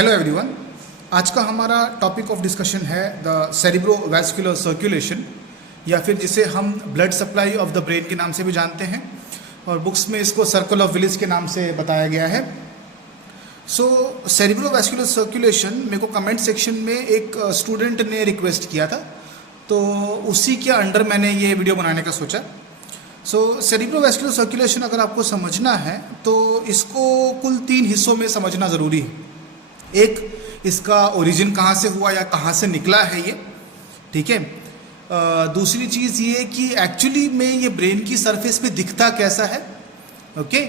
Hello everyone. आज का हमारा टॉपिक ऑफ डिस्कशन है द सेरिब्रोवैस्कुलर सर्कुलेशन, या फिर जिसे हम blood supply of the brain के नाम से भी जानते हैं, और बुक्स में इसको सर्कल ऑफ विलिस के नाम से बताया गया है। सो सेरिब्रोवैस्कुलर सर्कुलेशन मेरे को कमेंट सेक्शन में एक स्टूडेंट ने रिक्वेस्ट किया था, तो उसी के अंडर मैंने ये वीडियो बनाने का सोचा। सो सेरिब्रोवैस्कुलर सर्कुलेशन अगर आपको समझना है तो इसको कुल 3 हिस्सों में समझना ज़रूरी है। एक, इसका ओरिजिन कहाँ से हुआ या कहाँ से निकला है ये, ठीक है। दूसरी चीज़ ये कि एक्चुअली में ये ब्रेन की सरफेस पे दिखता कैसा है, ओके।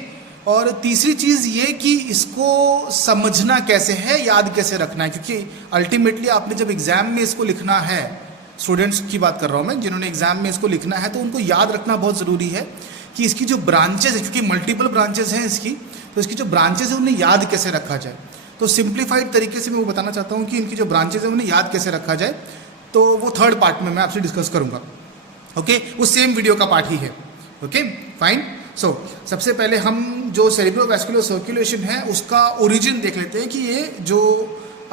और तीसरी चीज़ ये कि इसको समझना कैसे है, याद कैसे रखना है, क्योंकि अल्टीमेटली आपने जब एग्ज़ाम में इसको लिखना है, स्टूडेंट्स की बात कर रहा हूँ मैं, जिन्होंने एग्ज़ाम में इसको लिखना है, तो उनको याद रखना बहुत ज़रूरी है कि इसकी जो ब्रांचेज है, क्योंकि मल्टीपल ब्रांचेज हैं इसकी, तो इसकी जो ब्रांचेज है उन्हें याद कैसे रखा जाए। तो सिंप्लीफाइड तरीके से मैं वो बताना चाहता हूँ कि इनकी जो ब्रांचेज है उन्हें याद कैसे रखा जाए, तो वो थर्ड पार्ट में मैं आपसे डिस्कस करूँगा, ओके। वो सेम वीडियो का पार्ट ही है, ओके फाइन। सो सबसे पहले हम जो सेरिब्रोवैस्कुलर सर्कुलेशन है उसका ओरिजिन देख लेते हैं कि ये जो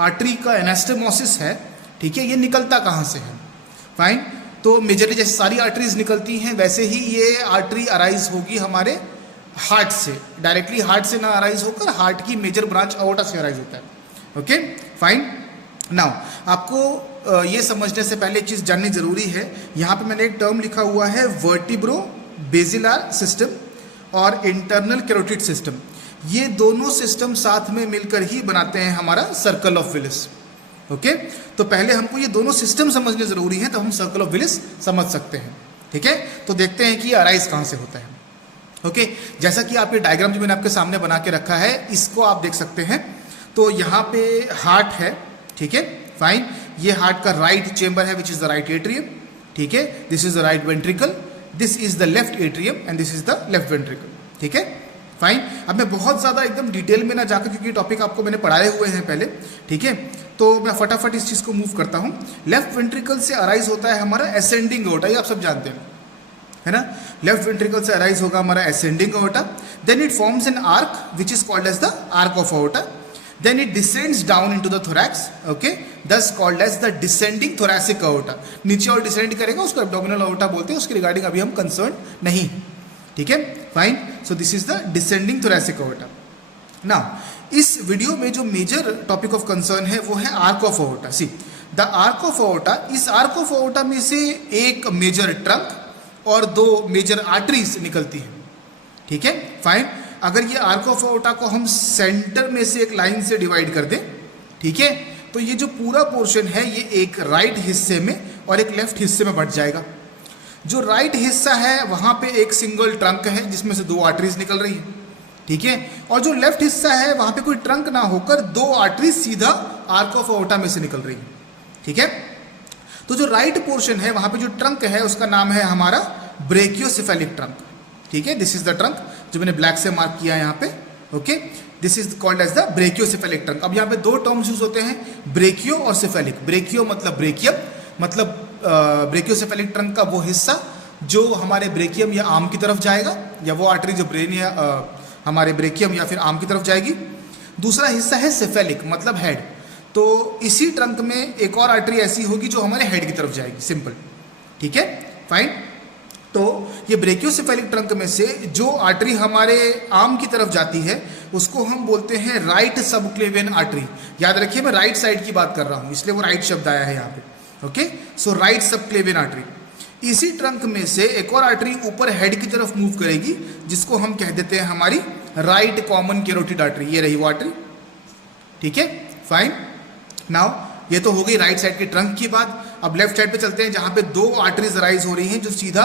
आर्टरी का एनास्टोमोसिस है, ठीक है, ये निकलता कहाँ से है, फाइन। तो मेजरली जैसे सारी आर्टरीज निकलती हैं वैसे ही ये आर्टरी अराइज होगी हमारे हार्ट से, डायरेक्टली हार्ट से ना अराइज होकर हार्ट की मेजर ब्रांच अओर्टा से अराइज होता है, ओके फाइन। नाउ आपको ये समझने से पहले एक चीज़ जाननी जरूरी है। यहाँ पे मैंने एक टर्म लिखा हुआ है वर्टिब्रो बेसिलर सिस्टम और इंटरनल कैरोटिड सिस्टम। ये दोनों सिस्टम साथ में मिलकर ही बनाते हैं हमारा सर्कल ऑफ विलिस, ओके। तो पहले हमको ये दोनों सिस्टम समझने जरूरी है, तो हम सर्कल ऑफ विलिस समझ सकते हैं, ठीक है। तो देखते हैं कि अराइज कहाँ से होता है, ओके। जैसा कि आप ये डायग्राम जो मैंने आपके सामने बना के रखा है, इसको आप देख सकते हैं। तो यहाँ पे हार्ट है, ठीक है, फाइन। ये हार्ट का राइट चेंबर है which is the right atrium, ठीक है। This is the right ventricle, this is the left atrium and this is the left ventricle, ठीक है, फाइन। अब मैं बहुत ज़्यादा एकदम डिटेल में ना जाकर, क्योंकि टॉपिक आपको मैंने पढ़ाए हुए हैं पहले, ठीक है, तो मैं फटाफट इस चीज़ को मूव करता हूँ। लेफ्ट वेंट्रिकल से अराइज होता है हमारा असेंडिंग अओर्टा, ये आप सब जानते हैं, है ना। लेफ्ट वेंट्रिकल से अराइज होगा हमारा ascending aorta, then it forms an arch which is called as the arch of aorta, then it descends down into the thorax, okay, this called as the descending thoracic aorta. नीचे और descend करेगा उसको abdominal अओर्टा बोलते हैं, उसके regarding अभी हम concern नहीं, ठीक है, fine. So this is the descending thoracic aorta. Now इस वीडियो में जो मेजर टॉपिक ऑफ कंसर्न है वो है arch of aorta. See the arch of aorta, इस आर्क ऑफ अओर्टा में से एक मेजर ट्रंक और 2 मेजर आर्टरीज निकलती हैं, ठीक है, फाइन। अगर ये आर्क ऑफ अओर्टा को हम सेंटर में से एक लाइन से डिवाइड कर दें, ठीक है, तो ये जो पूरा पोर्शन है ये एक राइट हिस्से में और एक लेफ्ट हिस्से में बंट जाएगा। जो राइट हिस्सा है वहाँ पे एक सिंगल ट्रंक है जिसमें से 2 आर्टरीज निकल रही हैं, ठीक है, और जो लेफ्ट हिस्सा है वहाँ पे कोई ट्रंक ना होकर 2 आर्टरीज सीधा आर्क ऑफ अओर्टा में से निकल रही हैं, ठीक है। तो जो राइट पोर्शन है वहाँ पे जो ट्रंक है उसका नाम है हमारा ब्रेकियोसेफेलिक ट्रंक, ठीक है। दिस इज द ट्रंक जो मैंने ब्लैक से मार्क किया है यहाँ पे, okay. This is called as the brachiocephalic trunk. अब यहाँ पे 2 टर्म्स यूज होते हैं, ब्रेकियो और सेफेलिक। ब्रेकियो मतलब ब्रेकियम, मतलब ब्रेकियोसेफेलिक ट्रंक का वो हिस्सा जो हमारे ब्रेकियम या आर्म की तरफ जाएगा, या वो आर्टरी जो ब्रेन या हमारे ब्रेकियम या फिर आर्म की तरफ जाएगी। दूसरा हिस्सा है सेफेलिक, मतलब हेड। तो इसी ट्रंक में एक और आर्टरी ऐसी होगी जो हमारे हेड की तरफ जाएगी, सिंपल, ठीक है, फाइन। तो ये ब्रेकियोसेफेलिक ट्रंक में से जो आर्टरी हमारे आर्म की तरफ जाती है उसको हम बोलते हैं राइट सबक्लेवियन आर्टरी। याद रखिए मैं राइट साइड की बात कर रहा हूँ, इसलिए वो राइट शब्द आया है यहाँ पे, ओके। सो राइट सबक्लेवियन आर्टरी। इसी ट्रंक में से एक और आर्टरी ऊपर हेड की तरफ मूव करेगी जिसको हम कह देते हैं हमारी राइट कॉमन कैरोटिड आर्टरी। ये रही वो आर्टरी, ठीक है, फाइन। नाउ ये तो हो गई राइट साइड के ट्रंक की बात। अब लेफ्ट साइड पे चलते हैं जहाँ पे 2 आर्टरीज अराइज हो रही हैं जो सीधा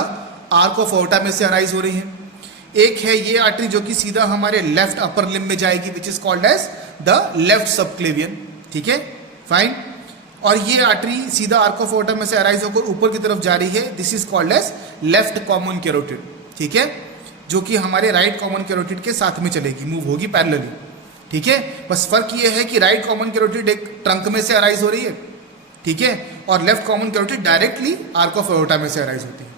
आर्क ऑफ अओर्टा में से अराइज हो रही हैं। एक है ये आर्टरी जो कि सीधा हमारे लेफ्ट अपर लिम्ब में जाएगी which is called as the left subclavian, ठीक है, फाइन। और ये आर्टरी सीधा आर्क ऑफ अओर्टा में से अराइज होकर ऊपर की तरफ जा रही है, this is called as left common carotid, ठीक है, जो कि हमारे राइट कॉमन कैरोटिड के साथ में चलेगी, मूव होगी पैरेलली, ठीक है। बस फर्क ये है कि राइट कॉमन कैरोटिड एक ट्रंक में से अराइज हो रही है, ठीक है, और left common carotid directly arch of aorta में से अराइज होती है,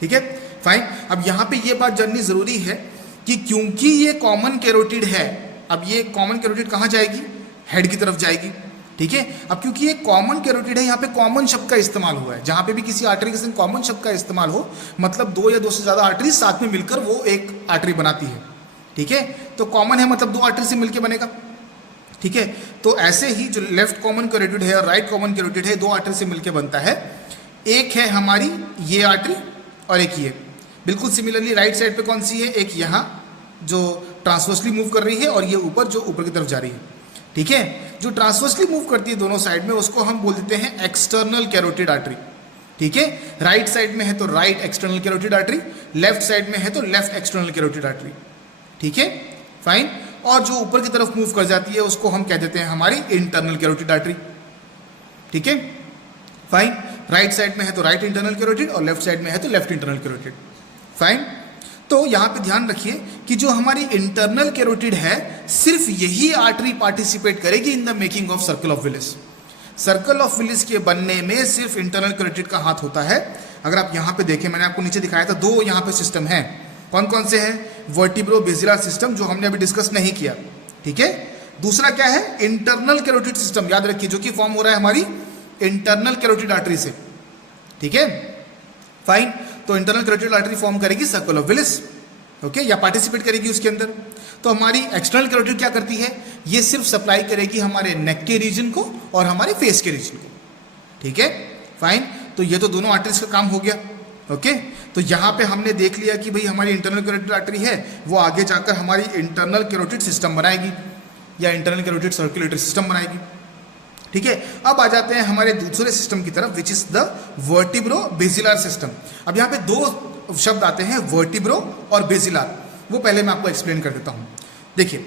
ठीक है, फाइन। अब यहाँ पे ये बात जाननी जरूरी है कि क्योंकि ये कॉमन कैरोटिड है, अब ये कॉमन कैरोटिड कहाँ जाएगी, हेड की तरफ जाएगी। ठीक है, अब क्योंकि ये कॉमन कैरोटिड है, यहाँ पे कॉमन शब्द का इस्तेमाल हुआ है। जहाँ पे भी किसी आर्टरी के संग कॉमन शब्द का इस्तेमाल हो, मतलब दो या दो से ज़्यादा आर्टरी साथ में मिलकर वो एक आर्टरी बनाती है। ठीक है, तो कॉमन है मतलब दो आर्टरी से मिलकर बनेगा। ठीक है, तो ऐसे ही जो लेफ्ट कॉमन कैरोटिड है और राइट कॉमन कैरोटिड है, दो आर्टरी से मिलकर बनता है। एक है हमारी ये आर्टरी और एक ये। बिल्कुल सिमिलरली राइट साइड पे कौन सी है, एक यहाँ जो ट्रांसवर्सली मूव कर रही है और ये ऊपर जो ऊपर की तरफ जा रही है। ठीक है, जो ट्रांसवर्सली मूव करती है दोनों साइड में, उसको हम बोल देते हैं एक्सटर्नल कैरोटिड आर्टरी। ठीक है, राइट साइड में है तो right external carotid artery, left side में है तो लेफ्ट एक्सटर्नल कैरोटिड आर्टरी। ठीक है, फाइन। और जो ऊपर की तरफ मूव कर जाती है उसको हम कह देते हैं हमारी इंटरनल कैरोटिड आर्टरी। ठीक है, फाइन। राइट साइड में है तो राइट इंटरनल कैरोटिड और लेफ्ट साइड में है तो लेफ्ट इंटरनल कैरोटिड। फाइन। तो यहाँ पे ध्यान रखिए कि जो हमारी इंटरनल कैरोटिड है, सिर्फ यही आर्टरी पार्टिसिपेट करेगी in the making of circle of Willis. Circle of Willis के बनने में सिर्फ इंटरनल कैरोटिड का हाथ होता है। अगर आप यहाँ पे देखें, मैंने आपको नीचे दिखाया था, दो यहाँ पे सिस्टम हैं। कौन कौन से हैं? वर्टिब्रो बेसिलर सिस्टम, जो हमने अभी डिस्कस नहीं किया। ठीक है, दूसरा क्या है? इंटरनल कैरोटिड सिस्टम, याद रखिए, जो कि फॉर्म हो रहा है हमारी इंटरनल कैरोटिड आर्टरी से। ठीक है, फाइन। तो इंटरनल कैरोटिड आर्टरी फॉर्म करेगी सर्कल ऑफ विलिस, ओके, या पार्टिसिपेट करेगी उसके अंदर। तो हमारी एक्सटर्नल कैरोटिड क्या करती है? ये सिर्फ सप्लाई करेगी हमारे नेक के रीजन को और हमारे फेस के रीजन को। ठीक है, फाइन। तो ये तो दोनों आर्टरीज का काम हो गया। ओके, तो यहाँ पे हमने देख लिया कि भाई हमारी इंटरनल कैरोटिड आर्टरी है, वो आगे जाकर हमारी इंटरनल कैरोटिड सिस्टम बनाएगी या इंटरनल कैरोटिड सर्कुलेटरी सिस्टम बनाएगी। ठीक है, अब आ जाते हैं हमारे दूसरे सिस्टम की तरफ, which is the vertebro basilar system. अब यहाँ पे दो शब्द आते हैं, वर्टिब्रो और बेसिलर। वो पहले मैं आपको एक्सप्लेन कर देता हूँ। देखिए,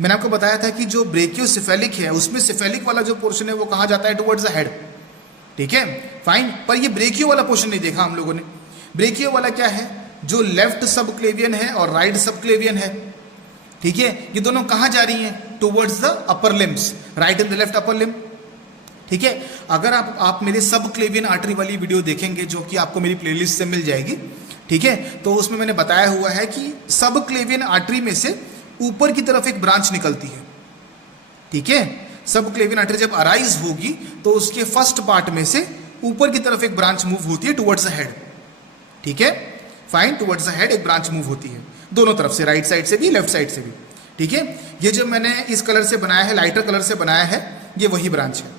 मैंने आपको बताया था कि जो ब्रेकियोसेफेलिक है, उसमें सेफेलिक वाला जो पोर्शन है वो कहा जाता है टुवर्ड्स द हेड। ठीक है, फाइन। पर ये ब्रेकियो वाला पोर्शन नहीं देखा हम लोगों ने। ब्रेकियो वाला क्या है? जो लेफ्ट सबक्लेवियन है और राइट सबक्लेवियन है। ठीक है, ये दोनों कहाँ जा रही हैं? Towards the upper limbs, right and the left upper limb. ठीक है, अगर आप मेरे सब क्लेवियन आर्टरी वाली वीडियो देखेंगे, जो कि आपको मेरी प्लेलिस्ट से मिल जाएगी, ठीक है, तो उसमें मैंने बताया हुआ है कि सब क्लेवियन आर्टरी में से ऊपर की तरफ एक ब्रांच निकलती है। ठीक है, सब क्लेवियन आर्टरी जब अराइज होगी तो उसके फर्स्ट पार्ट में से ऊपर की तरफ एक ब्रांच मूव होती है टुवर्ड्स द हेड। ठीक है, फाइन। टुवर्ड्स द हेड एक ब्रांच मूव होती है दोनों तरफ से, राइट साइड से भी, लेफ्ट साइड से भी। ठीक है, ये जो मैंने इस कलर से बनाया है, लाइटर कलर से बनाया है, ये वही ब्रांच है।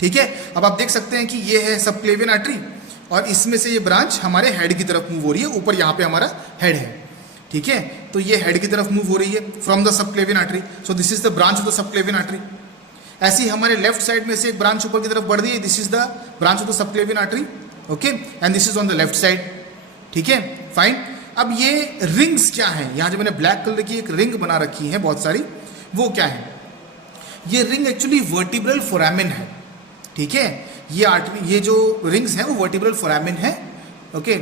ठीक है, अब आप देख सकते हैं कि ये है सबक्लेवियन आर्टरी और इसमें से ये ब्रांच हमारे हेड की तरफ मूव हो रही है। ऊपर यहाँ पे हमारा हेड है। ठीक है, तो ये हेड की तरफ मूव हो रही है from the subclavian artery. So this is the branch of the subclavian artery. ऐसी हमारे लेफ्ट साइड में से एक ब्रांच ऊपर की तरफ बढ़ रही है, this is the branch of the subclavian artery. Okay, and this is on the left side. ठीक है, फाइन। अब ये रिंग्स क्या है? यहाँ जो मैंने ब्लैक कलर की एक रिंग बना रखी है बहुत सारी, वो क्या है? ये रिंग एक्चुअली वर्टिब्रल फोरामिन है। ठीक है, ये आर्टरी, ये जो रिंग्स हैं वो वर्टिब्रल फोरामिन है। ओके,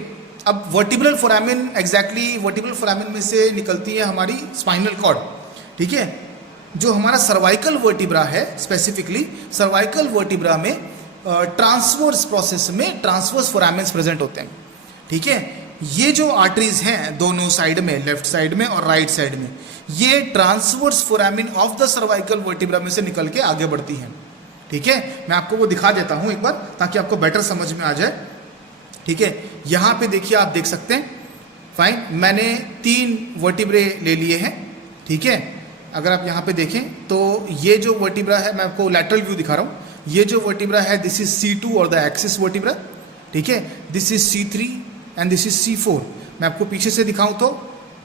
अब vertebral foramen exactly vertebral foramen में से निकलती है हमारी स्पाइनल कॉर्ड। ठीक है, जो हमारा सर्वाइकल वर्टिब्रा है, स्पेसिफिकली सर्वाइकल वर्टिब्रा में ट्रांसवर्स प्रोसेस में ट्रांसवर्स फोरामिन्स प्रेजेंट होते हैं। ठीक है, ये जो आर्टरीज हैं दोनों साइड में, लेफ्ट साइड में और राइट साइड में, ये transverse foramen of the cervical vertebra में से निकल के आगे बढ़ती हैं। ठीक है, मैं आपको वो दिखा देता हूं एक बार ताकि आपको बेटर समझ में आ जाए। ठीक है, यहाँ पे देखिए, आप देख सकते हैं। फाइन, मैंने 3 वर्टिब्रे ले लिए हैं। ठीक है, अगर आप यहाँ पे देखें तो ये जो वर्टिब्रा है, मैं आपको लैटरल व्यू दिखा रहा हूँ। ये जो वर्टिब्रा है, दिस इज C2 और द एक्सिस वर्टिब्रा। ठीक है, this is C3 and this is C4। मैं आपको पीछे से दिखाऊं तो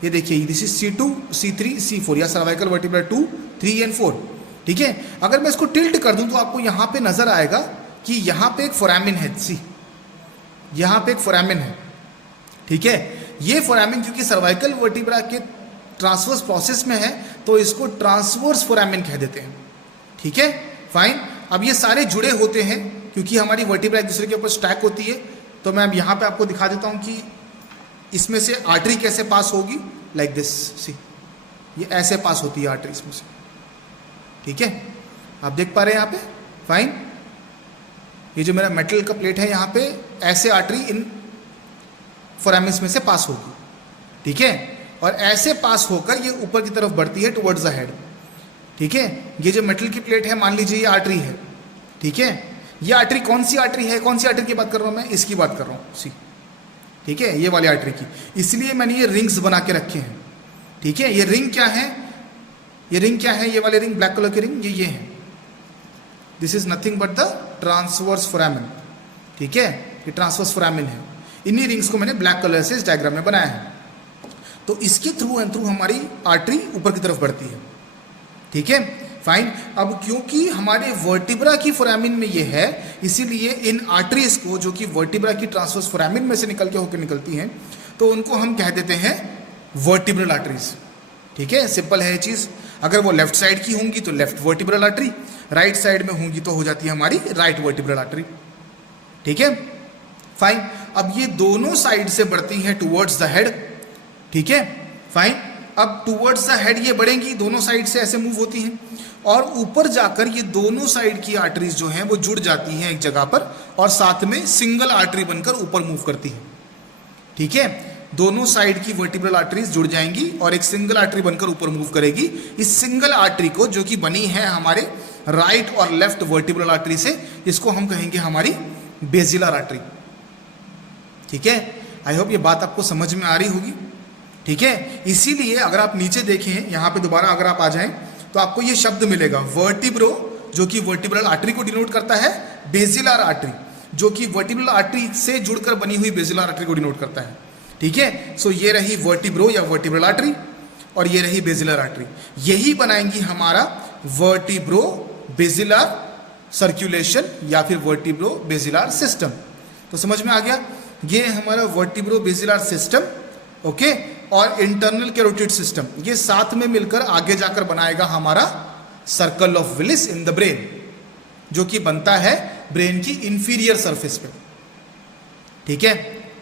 ये देखिए, this is C2, C3, C4 या सर्वाइकल वर्टिब्रा 2, 3 एंड 4। ठीक है, अगर मैं इसको टिल्ट कर दूं तो आपको यहाँ पे नजर आएगा कि यहाँ पे एक फोरामिन है। सी, यहाँ पे एक फोरामिन है। ठीक है, ये फोरामिन क्योंकि सर्वाइकल वर्टिब्रा के ट्रांसवर्स प्रोसेस में है तो इसको ट्रांसवर्स फोरामिन कह देते हैं। ठीक है, फाइन। अब ये सारे जुड़े होते हैं क्योंकि हमारी वर्टिब्रा एक दूसरे के ऊपर स्टैक होती है। तो मैं अब यहाँ पे आपको दिखा देता हूँ कि इसमें से आर्टरी कैसे पास होगी, लाइक दिस। सी, ये ऐसे पास होती है आर्टरी इसमें से। ठीक है, आप देख पा रहे हैं यहाँ पे, फाइन। ये जो मेरा मेटल का प्लेट है, यहाँ पे ऐसे आर्टरी इन फोरामिन्स में से पास होगी। ठीक है, और ऐसे पास होकर ये ऊपर की तरफ बढ़ती है टुवर्ड्स द हेड। ठीक है। ये जो मेटल की प्लेट है, मान लीजिए ये आर्टरी है, ठीक है। ये आर्टरी कौन सी आर्टरी है, कौन सी आर्टरी की बात कर रहा हूँ मैं, इसकी बात कर रहा हूँ, सी, ठीक है, ये वाली आर्टरी की। इसलिए मैंने ये रिंग्स बना के रखे हैं, ठीक है। ये रिंग क्या है, ये रिंग क्या है, ये वाले रिंग, ब्लैक कलर के रिंग, ये है, this is nothing but the transverse foramen, ठीक है। ये ट्रांसवर्स फोरामेन है। इन्हीं रिंग्स को मैंने ब्लैक कलर से इस डायग्राम में बनाया है। तो इसके थ्रू एंड थ्रू हमारी आर्टरी ऊपर की तरफ बढ़ती है, ठीक है, फाइन। अब क्योंकि हमारे वर्टिब्रा की फोरामिन में ये है, इसीलिए इन आर्टरीज को, जो कि वर्टिब्रा की ट्रांसवर्स फोरामिन में से निकल के होकर निकलती हैं, तो उनको हम कह देते हैं वर्टिब्रल आर्टरीज, ठीक है। सिंपल है ये चीज। अगर वो लेफ्ट साइड की होंगी तो left vertebral artery, right side में होंगी तो हो जाती है हमारी राइट वर्टिब्रल आर्टरी, ठीक है, फाइन। अब ये दोनों साइड से बढ़ती है टुवर्ड्स द हेड, ठीक है, फाइन। अब टुवर्ड्स द हेड ये बढ़ेंगी, दोनों साइड से ऐसे मूव होती हैं, और ऊपर जाकर ये दोनों साइड की आर्टरीज जो हैं वो जुड़ जाती हैं एक जगह पर, और साथ में सिंगल आर्टरी बनकर ऊपर मूव करती है, ठीक है। दोनों साइड की वर्टिब्रल आर्टरीज जुड़ जाएंगी और एक सिंगल आर्टरी बनकर ऊपर मूव करेगी। इस सिंगल आर्टरी को, जो कि बनी है हमारे राइट और लेफ्ट वर्टिब्रल आर्टरी से, इसको हम कहेंगे हमारी बेसिलर आर्टरी, ठीक है। आई होप ये बात आपको समझ में आ रही होगी, ठीक है। इसीलिए अगर आप नीचे देखें, यहाँ पे दोबारा अगर आप आ जाएं, तो आपको ये शब्द मिलेगा वर्टिब्रो, जो कि वर्टिब्रल आर्टरी को डिनोट करता है, बेसिलर आर्टरी, जो कि वर्टिब्रल आर्टरी से जुड़कर बनी हुई बेसिलर आर्टरी को डिनोट करता है, ठीक है। सो ये रही वर्टिब्रो या वर्टिब्रल आर्टरी, और ये रही बेसिलर आर्टरी। यही बनाएंगी हमारा वर्टिब्रो बेसिलर सर्कुलेशन या फिर वर्टिब्रो बेसिलर सिस्टम। तो समझ में आ गया, ये हमारा वर्टिब्रो बेसिलर सिस्टम, ओके, और इंटरनल कैरोटिड सिस्टम, ये साथ में मिलकर आगे जाकर बनाएगा हमारा circle of Willis in the brain, जो कि बनता है ब्रेन की इंफीरियर सरफेस पे, ठीक है,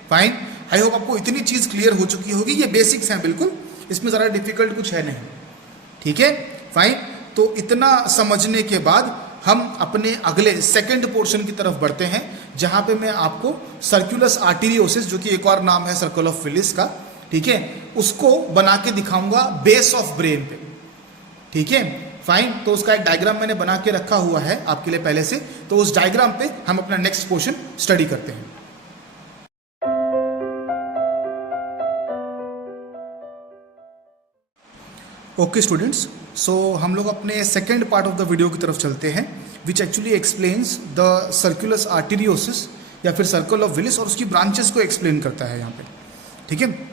फाइन। आई होप आपको इतनी चीज क्लियर हो चुकी होगी। ये बेसिक्स हैं बिल्कुल, इसमें ज़्यादा डिफिकल्ट कुछ है नहीं, ठीक है, फाइन। तो इतना समझने के बाद हम अपने अगले सेकंड पोर्शन की तरफ बढ़ते हैं, जहां पे मैं आपको सर्कुलस आर्टेरियोसिस, जो कि एक और नाम है सर्कल ऑफ विलिस का, ठीक है, उसको बना के दिखाऊंगा बेस ऑफ ब्रेन पे, ठीक है, फाइन। तो उसका एक डायग्राम मैंने बना के रखा हुआ है आपके लिए पहले से, तो उस डायग्राम पे हम अपना नेक्स्ट पोर्शन स्टडी करते हैं। ओके स्टूडेंट्स, सो हम लोग अपने second part of the video की तरफ चलते हैं, which actually explains the circulus arteriosus या फिर सर्कल ऑफ विलिस, और उसकी ब्रांचेस को एक्सप्लेन करता है यहाँ पे, ठीक है।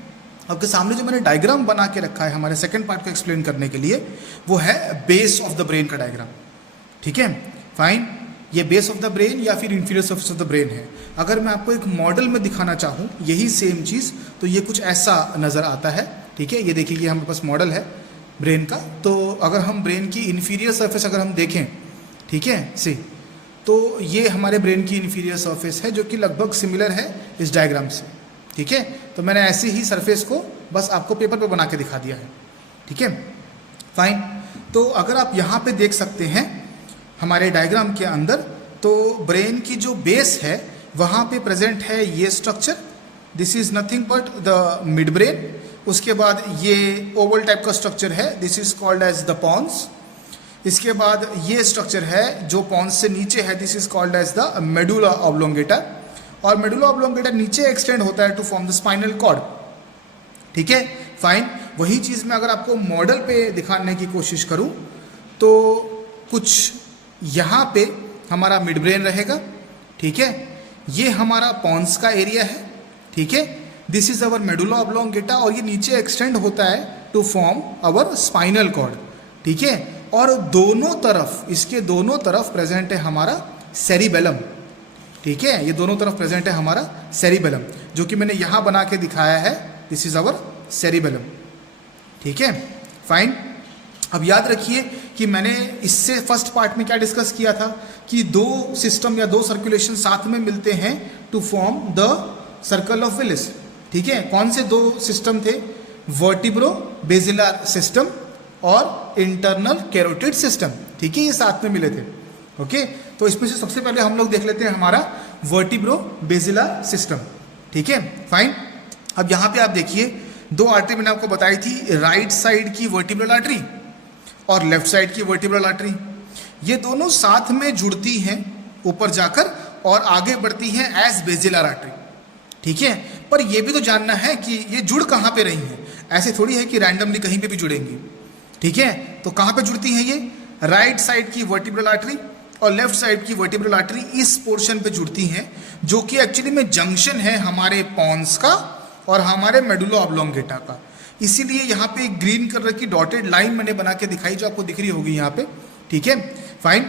आपके सामने जो मैंने डायग्राम बना के रखा है हमारे सेकेंड पार्ट को एक्सप्लेन करने के लिए, वो है बेस ऑफ द ब्रेन का डायग्राम, ठीक है, फाइन। ये बेस ऑफ द ब्रेन या फिर inferior surface of the brain है। अगर मैं आपको एक मॉडल में दिखाना चाहूँ यही सेम चीज़, तो ये कुछ ऐसा नज़र आता है, ठीक है। ये देखिए, ये हमारे पास मॉडल है ब्रेन का। तो अगर हम ब्रेन की इन्फीरियर सरफेस अगर हम देखें, ठीक है, सी, तो ये हमारे ब्रेन की इन्फीरियर सरफेस है, जो कि लगभग सिमिलर है इस डायग्राम से, ठीक है। तो मैंने ऐसे ही सरफेस को बस आपको पेपर पे बना के दिखा दिया है, ठीक है, फाइन। तो अगर आप यहाँ पे देख सकते हैं हमारे डायग्राम के अंदर, तो ब्रेन की जो बेस है वहाँ पे प्रेजेंट है ये structure, this is nothing but the mid brain. उसके बाद ये ओवल टाइप का स्ट्रक्चर है, this is called as the pons. इसके बाद ये स्ट्रक्चर है जो पॉन्स से नीचे है, this is called as the medulla oblongata, और मेडुला ऑब्लोंगेटा नीचे एक्सटेंड होता है to form the spinal cord, ठीक है, फाइन। वही चीज़ मैं अगर आपको मॉडल पे दिखाने की कोशिश करूं, तो कुछ यहाँ पे हमारा मिड ब्रेन रहेगा, ठीक है, ये हमारा पॉन्स का एरिया है, ठीक है, this is our medulla oblongata, और ये नीचे एक्सटेंड होता है to form our spinal cord, ठीक है। और दोनों तरफ, इसके दोनों तरफ प्रेजेंट है हमारा सेरिबेलम, ठीक है, ये दोनों तरफ प्रेजेंट है हमारा सेरिबेलम, जो कि मैंने यहाँ बना के दिखाया है, दिस इज अवर सेरिबेलम, ठीक है, फाइन। अब याद रखिए कि मैंने इससे फर्स्ट पार्ट में क्या डिस्कस किया था कि दो सिस्टम या दो सर्कुलेशन साथ में मिलते हैं to form the circle of Willis, ठीक है। कौन से दो सिस्टम थे? वर्टिब्रो बेसिलर सिस्टम और इंटरनल कैरोटिड सिस्टम, ठीक है, ये साथ में मिले थे, ओके। तो इसमें से सबसे पहले हम लोग देख लेते हैं हमारा वर्टिब्रो बेसिलर सिस्टम, ठीक है, फाइन। अब यहाँ पे आप देखिए, दो आर्टरी मैंने आपको बताई थी, राइट साइड की वर्टिब्रल आर्टरी और लेफ्ट साइड की वर्टिब्रल आर्टरी, ये दोनों साथ में जुड़ती हैं ऊपर जाकर और आगे बढ़ती हैं एज बेसिलर आर्टरी। ठीक है, पर यह भी तो जानना है कि ये जुड़ कहाँ पे रही हैं। ऐसे थोड़ी है कि रैंडमली कहीं पे भी जुड़ेंगी। ठीक है, तो कहाँ पे जुड़ती हैं ये? राइट साइड की वर्टिब्रल आर्टरी और लेफ्ट साइड की वर्टिब्रल आर्टरी इस पोर्शन पे जुड़ती हैं, जो कि एक्चुअली में जंक्शन है हमारे पॉन्स का और हमारे मेडुला ऑब्लोंगेटा का। इसीलिए यहाँ पे एक ग्रीन कलर की डॉटेड लाइन मैंने बना के दिखाई, जो आपको दिख रही होगी यहाँ पे। ठीक है, फाइन।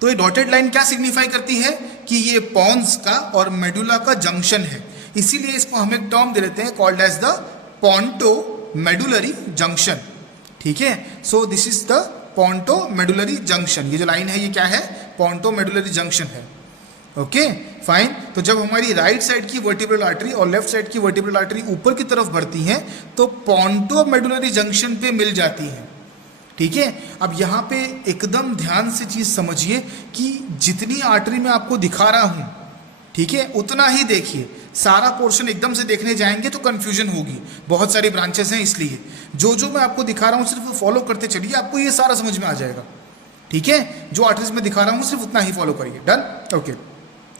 तो ये डॉटेड लाइन क्या सिग्निफाई करती है कि ये पॉन्स का और मेडुला का जंक्शन है। इसीलिए इसको हम एक टर्म दे देते हैं called as the pontomedullary junction. ठीक है, so this is the pontomedullary junction. ये जो लाइन है ये क्या है? पोंटो मेडुलरी जंक्शन है। Okay, fine. तो जब हमारी राइट साइड की वर्टिब्रल आर्टरी और लेफ्ट साइड की वर्टिब्रल आर्टरी ऊपर की तरफ बढ़ती हैं तो पोंटो मेडुलरी जंक्शन पे मिल जाती हैं। ठीक है, अब यहाँ पे एकदम ध्यान से चीज समझिए कि जितनी आर्टरी मैं आपको दिखा रहा हूं, ठीक है, उतना ही देखिए। सारा पोर्शन एकदम से देखने जाएंगे तो कंफ्यूजन होगी, बहुत सारी ब्रांचेस हैं, इसलिए जो मैं आपको दिखा रहा हूँ सिर्फ फॉलो करते चलिए, आपको ये सारा समझ में आ जाएगा। ठीक है, जो आर्टरीज में दिखा रहा हूँ सिर्फ उतना ही फॉलो करिए। डन? ओके।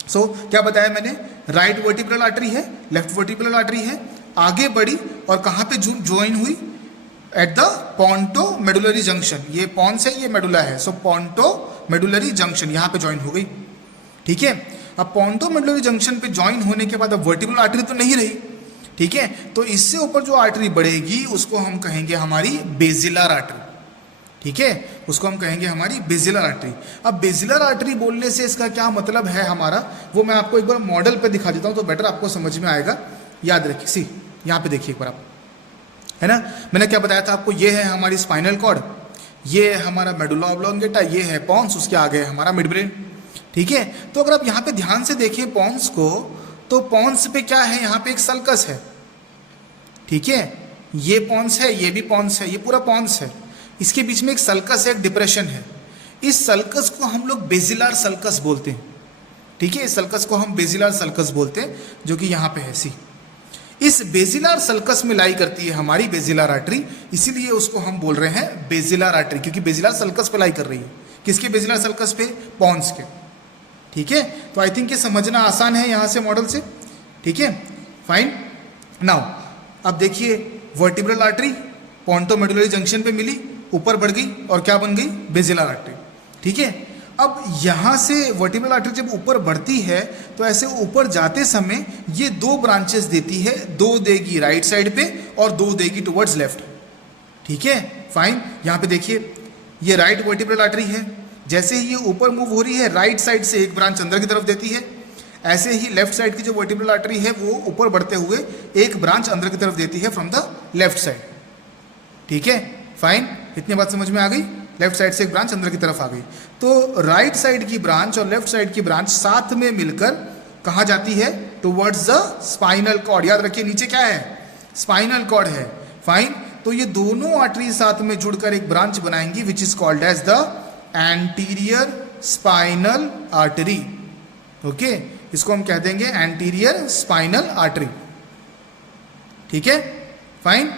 सो क्या बताया मैंने? राइट वर्टिब्रल आर्टरी है, लेफ्ट वर्टिब्रल आर्टरी है, आगे बढ़ी और कहाँ पे ज्वाइन हुई? At the pontomedullary junction. ये पॉन्स है, ये मेडुला है, सो पोंटो मेडुलरी जंक्शन यहाँ पे ज्वाइन हो गई। ठीक है, अब पोंटो मेडुलरी जंक्शन पे ज्वाइन होने के बाद अब वर्टिब्रल आर्टरी तो नहीं रही। ठीक है, तो इससे ऊपर जो आर्टरी बढ़ेगी उसको हम कहेंगे हमारी बेसिलर आर्टरी। ठीक है, उसको हम कहेंगे हमारी बेसिलर आर्टरी। अब बेसिलर आर्टरी बोलने से इसका क्या मतलब है हमारा, वो मैं आपको एक बार मॉडल पे दिखा देता हूँ तो बेटर आपको समझ में आएगा। याद रखिए, सी यहाँ पे देखिए एक बार आप, है ना, मैंने क्या बताया था आपको? ये है हमारी स्पाइनल कॉर्ड, ये है हमारा मेडुला ऑब्लोंगेटा, ये है पॉन्स, उसके आगे है हमारा मिड ब्रेन। ठीक है, तो अगर आप यहाँ पे ध्यान से देखिए पॉन्स को, तो पॉन्स पे क्या है? यहाँ पे एक सल्कस है। ठीक है, ये पॉन्स है, ये भी पॉन्स है, ये पूरा पॉन्स है, इसके बीच में एक सल्कस है, एक डिप्रेशन है। इस सल्कस को हम लोग बेसिलर सल्कस बोलते हैं। ठीक है, इस सल्कस को हम बेसिलर सल्कस बोलते हैं, जो कि यहाँ पे है सी। इस बेसिलर सल्कस में लाई करती है हमारी बेसिलर आर्टरी, इसीलिए उसको हम बोल रहे हैं बेसिलर आर्टरी, क्योंकि बेसिलर सल्कस पे लाई कर रही है। किसके बेसिलर सल्कस पे? पॉन्स के। ठीक है, तो आई थिंक ये समझना आसान है यहाँ से मॉडल से। ठीक है, फाइन। नाउ अब देखिए, वर्टिब्रल आर्टरी पोंटो मेडुलरी जंक्शन पे मिली, ऊपर बढ़ गई और क्या बन गई? Basilar artery. ठीक है, अब यहाँ से वर्टिब्रल आर्टरी जब ऊपर बढ़ती है तो ऐसे ऊपर जाते समय ये दो ब्रांचेस देती है, दो देगी राइट साइड पे और दो देगी टुवर्ड्स लेफ्ट। ठीक है, फाइन। यहाँ पे देखिए, ये राइट वर्टिब्रल आर्टरी है, जैसे ही ये ऊपर मूव हो रही है राइट साइड से एक ब्रांच अंदर की तरफ देती है, ऐसे ही लेफ्ट साइड की जो वर्टिब्रल आर्टरी है वो ऊपर बढ़ते हुए एक ब्रांच अंदर की तरफ देती है फ्रॉम द लेफ्ट साइड। ठीक है, फाइन। इतनी बात समझ में आ गई? लेफ्ट साइड से एक ब्रांच अंदर की तरफ आ गई, तो राइट साइड की ब्रांच और लेफ्ट साइड की ब्रांच साथ में मिलकर कहाँ जाती है? Towards the spinal cord. याद रखिए, नीचे क्या है? स्पाइनल कॉर्ड है। फाइन, तो ये दोनों आर्टरी साथ में जुड़कर एक ब्रांच बनाएंगी which is called as the anterior spinal artery. Okay, इसको हम कह देंगे एंटीरियर स्पाइनल आर्टरी। ठीक है, फाइन।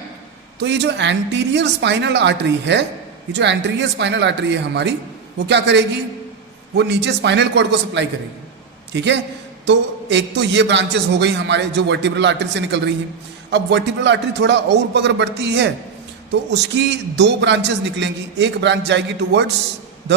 तो ये जो एंटीरियर स्पाइनल आर्टरी है, ये जो एंटीरियर स्पाइनल आर्टरी है हमारी, वो क्या करेगी? वो नीचे स्पाइनल कॉर्ड को सप्लाई करेगी। ठीक है, तो एक तो ये ब्रांचेस हो गई हमारे जो वर्टिब्रल आर्टरी से निकल रही है। अब वर्टिब्रल आर्टरी थोड़ा और अगर बढ़ती है तो उसकी दो ब्रांचेस निकलेंगी, एक ब्रांच जाएगी टुवर्ड्स द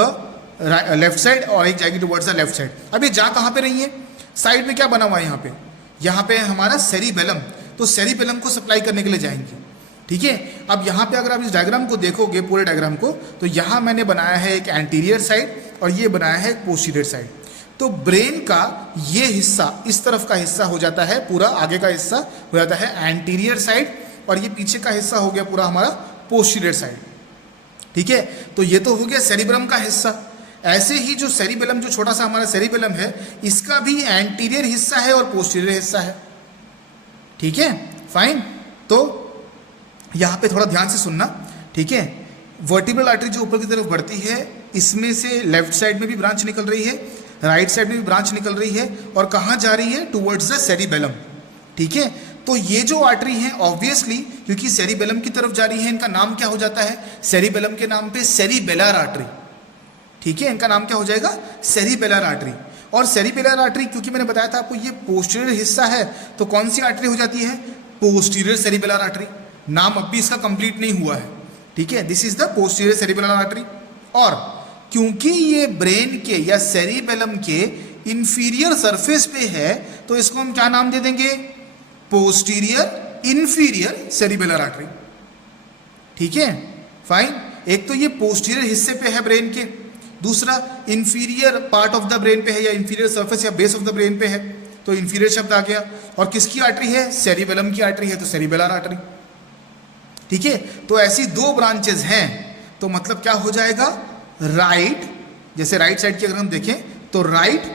लेफ्ट साइड और एक जाएगी टुवर्ड्स द लेफ्ट साइड। अब ये जा कहाँ पे रही है? साइड में क्या बना हुआ है यहाँ पे हमारा सेरिबेलम, तो सेरिबेलम को सप्लाई करने के लिए जाएंगी। ठीक है, अब यहाँ पे अगर आप इस डायग्राम को देखोगे, पूरे डायग्राम को, तो यहाँ मैंने बनाया है एक एंटीरियर साइड और ये बनाया है एक पोस्टीरियर साइड। तो ब्रेन का ये हिस्सा, इस तरफ का हिस्सा हो जाता है, पूरा आगे का हिस्सा हो जाता है एंटीरियर साइड और ये पीछे का हिस्सा हो गया पूरा हमारा पोस्टीरियर साइड। ठीक है, तो ये तो हो गया सेरिब्रम का हिस्सा। ऐसे ही जो सेरिबेलम, जो छोटा सा हमारा सेरिबेलम है, इसका भी एंटीरियर हिस्सा है और पोस्टीरियर हिस्सा है। ठीक है, फाइन। तो यहाँ पे थोड़ा ध्यान से सुनना। ठीक है, वर्टिब्रल आर्टरी जो ऊपर की तरफ बढ़ती है, इसमें से लेफ्ट साइड में भी ब्रांच निकल रही है, राइट साइड में भी ब्रांच निकल रही है और कहाँ जा रही है? Towards the cerebellum. ठीक है, तो ये जो आर्टरी है ऑब्वियसली क्योंकि सेरिबेलम की तरफ जा रही है, इनका नाम क्या हो जाता है, सेरिबेलम के नाम पे सेरिबेलर आर्टरी। ठीक है, इनका नाम क्या हो जाएगा, सेरिबेलर आर्टरी। और सेरिबेलर आर्टरी क्योंकि मैंने बताया था आपको ये पोस्टीरियर हिस्सा है, तो कौन सी आर्टरी हो जाती है, पोस्टीरियर सेरिबेलर आर्टरी। नाम अब भी इसका कंप्लीट नहीं हुआ है। ठीक है, this is the posterior cerebellar artery. और क्योंकि ये ब्रेन के या सेरिबेलम के इंफीरियर सरफेस पे है, तो इसको हम क्या नाम दे देंगे, पोस्टीरियर इंफीरियर सेरिबेलर आर्टरी। ठीक है, फाइन। एक तो ये पोस्टीरियर हिस्से पे है ब्रेन के, दूसरा inferior part of the brain पे है या इंफीरियर सरफेस या बेस ऑफ द ब्रेन पे है, तो इंफीरियर शब्द आ गया। और किसकी आर्टरी है, सेरिबेलम की आर्टरी है, तो सेरिबेलर आर्टरी। ठीक है, तो ऐसी दो ब्रांचेस हैं, तो मतलब क्या हो जाएगा, राइट, जैसे राइट साइड की अगर हम देखें तो राइट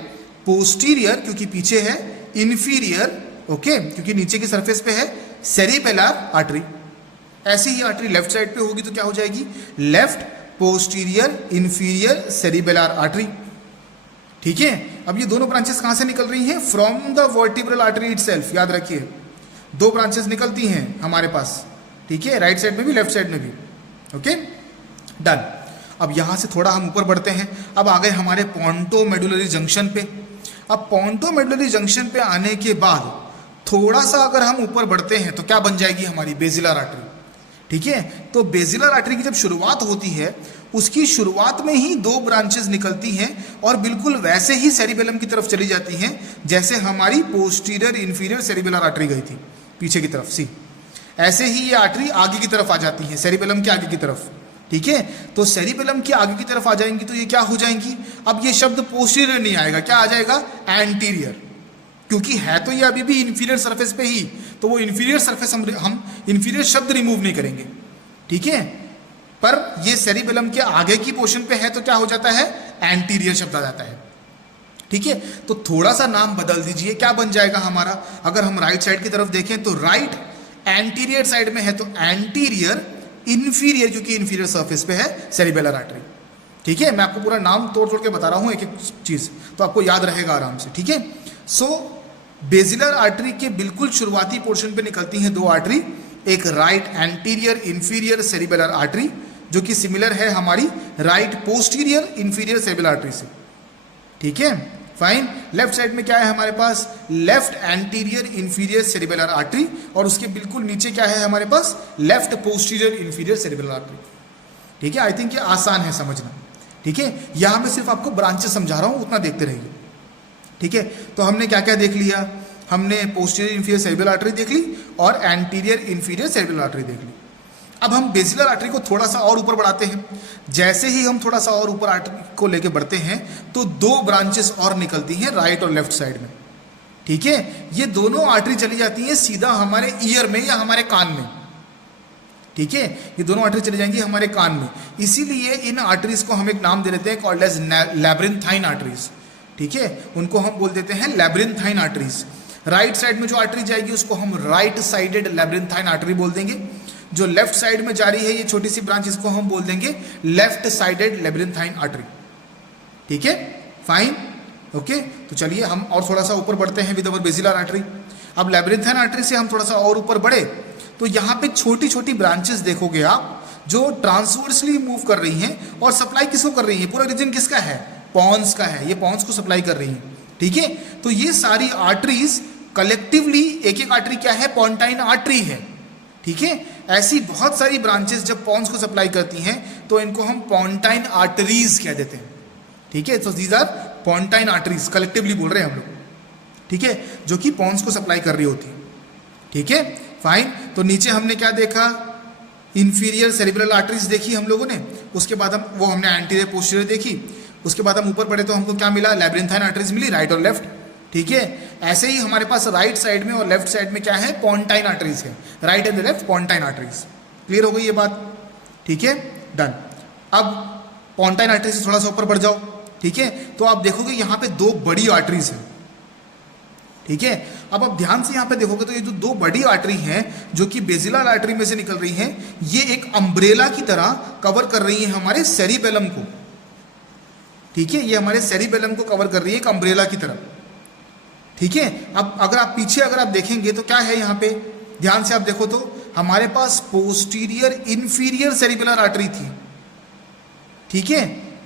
पोस्टीरियर क्योंकि पीछे है, इंफीरियर ओके क्योंकि नीचे की सरफेस पे है, सेरिबेलर आर्टरी। ऐसी ही आर्टरी लेफ्ट साइड पे होगी तो क्या हो जाएगी, left posterior inferior cerebellar artery. ठीक है, अब ये दोनों ब्रांचेस कहां से निकल रही हैं, from the vertebral artery itself. याद रखिए दो ब्रांचेस निकलती हैं हमारे पास। ठीक है, राइट साइड में भी लेफ्ट साइड में भी। Okay done. अब यहां से थोड़ा हम ऊपर बढ़ते हैं, अब आ गए हमारे पोंटोमेडुलरी जंक्शन पे। अब पोंटोमेडुलरी जंक्शन पे आने के बाद थोड़ा सा अगर हम ऊपर बढ़ते हैं तो क्या बन जाएगी हमारी बेसिलर आर्टरी। ठीक है, तो बेसिलर आर्टरी की जब शुरुआत होती है उसकी शुरुआत में ही दो ब्रांचेस निकलती हैं और बिल्कुल वैसे ही सेरिबेलम की तरफ चली जाती हैं जैसे हमारी पोस्टीरियर इंफीरियर सेरिबेलर आर्टरी गई थी पीछे की तरफ। सी ऐसे ही ये आर्टरी आगे की तरफ आ जाती है, सेरिबेलम के आगे की तरफ। ठीक है, तो सेरिबेलम के आगे की तरफ आ जाएंगी तो ये क्या हो जाएंगी, अब ये शब्द पोस्टीरियर नहीं आएगा, क्या आ जाएगा, एंटीरियर। क्योंकि है तो ये अभी भी इंफीरियर सरफेस पे ही, तो वो इंफीरियर सरफेस हम इंफीरियर शब्द रिमूव नहीं करेंगे। ठीक है, पर ये सेरिबेलम के आगे की पोर्शन पे है तो क्या हो जाता है, एंटीरियर शब्द आ जाता है। ठीक है, तो थोड़ा सा नाम बदल दीजिए, क्या बन जाएगा हमारा, अगर हम राइट साइड की तरफ देखें तो राइट एंटीरियर साइड में है तो एंटीरियर इंफीरियर, क्योंकि इंफीरियर सरफेस पे है सेरिबेलर आर्टरी। ठीक है, मैं आपको पूरा नाम तोड़ तोड़ के बता रहा हूं एक एक चीज, तो आपको याद रहेगा आराम से। ठीक है, सो बेसिलर आर्टरी के बिल्कुल शुरुआती पोर्शन पे निकलती हैं दो आर्टरी, एक right anterior inferior cerebellar artery जो कि सिमिलर है हमारी right posterior inferior cerebellar artery से। ठीक है, फाइन। लेफ्ट साइड में क्या है हमारे पास, left anterior inferior cerebellar artery, और उसके बिल्कुल नीचे क्या है हमारे पास, left posterior inferior cerebellar artery. ठीक है, आई थिंक ये आसान है समझना। ठीक है, यहां मैं सिर्फ आपको ब्रांचेस समझा रहा हूं, उतना देखते रहिए। ठीक है, तो हमने क्या क्या देख लिया, हमने पोस्टीरियर इंफीरियर सेरिबेलर आर्टरी देख ली और एंटीरियर इंफीरियर सेरिबेलर आर्टरी देख ली। अब हम बेसिलर आर्टरी को थोड़ा सा और ऊपर बढ़ाते हैं। जैसे ही हम थोड़ा सा और ऊपर आर्टरी को लेके बढ़ते हैं तो दो ब्रांचेस और निकलती हैं राइट और लेफ्ट साइड में। ठीक है, ये दोनों आर्टरी चली जाती हैं सीधा हमारे ईयर में या हमारे कान में। ठीक है, ये दोनों आर्टरी चली जाएंगी हमारे कान में, इसीलिए इन आर्टरीज को हम एक नाम दे देते हैं कॉल्ड एज लैब्रिन्थाइन आर्टरीज। ठीक है, उनको हम बोल देते हैं लैब्रिन्थाइन आर्टरीज। राइट साइड में जो आर्टरी जाएगी उसको हम राइट साइडेड लैब्रिन्थाइन आर्टरी बोल देंगे। जो लेफ्ट साइड में जा रही है ये छोटी सी ब्रांच, इसको हम बोल देंगे लेफ्ट साइडेड लैब्रिन्थाइन आर्टरी। ठीक है, फाइन। ओके, तो चलिए हम और थोड़ा सा ऊपर बढ़ते हैं विद अवर बेसिलर आर्टरी। अब लैब्रिन्थाइन आर्टरी से हम थोड़ा सा और ऊपर बढ़े तो यहाँ पे छोटी छोटी ब्रांचेस देखोगे आप जो ट्रांसवर्सली मूव कर रही हैं और सप्लाई किसको कर रही है, पूरा रीजन किसका है, पॉन्स का है, ये पॉन्स को सप्लाई कर रही है। ठीक है, तो ये सारी आर्टरीज कलेक्टिवली, एक एक आर्टरी क्या है, पोंटाइन आर्टरी है। ठीक है, ऐसी बहुत सारी ब्रांचेस जब पॉन्स को सप्लाई करती हैं तो इनको हम पोंटाइन आर्टरीज कह देते हैं। ठीक है, तो दीज आर पोंटाइन आर्टरीज, कलेक्टिवली बोल रहे हैं हम लोग। ठीक है, जो कि पॉन्स को सप्लाई कर रही होती है। ठीक है, फाइन। तो नीचे हमने क्या देखा, इंफीरियर सेरिब्रल आर्टरीज देखी हम लोगों ने, उसके बाद हमने एंटीरियर पोस्टीरियर देखी, उसके बाद हम ऊपर बढ़े तो हमको क्या मिला, लैब्रिन्थाइन आर्टरीज मिली राइट और लेफ्ट। ठीक है, ऐसे ही हमारे पास राइट साइड में और लेफ्ट साइड में क्या है, पोंटाइन आर्टरीज है, right and left pontine arteries. Clear हो गई ये बात। ठीक है, डन। अब पोंटाइन आर्टरी से थोड़ा सा ऊपर बढ़ जाओ। ठीक है, तो आप देखोगे यहाँ पे दो बड़ी आर्टरीज हैं। ठीक है, अब आप ध्यान से यहाँ पे देखोगे तो ये जो दो बड़ी आर्टरी हैं जो कि बेसिलर आर्टरी में से निकल रही हैं, ये एक अम्ब्रेला की तरह कवर कर रही है हमारे सेरिबेलम को। ठीक है, ये हमारे सेरिबेलम को कवर कर रही है एक अम्ब्रेला की तरह। ठीक है। अब अगर आप पीछे अगर आप देखेंगे तो क्या है यहाँ पे, ध्यान से आप देखो तो हमारे पास पोस्टीरियर इंफीरियर सेरिबेलर आर्टरी थी, ठीक है,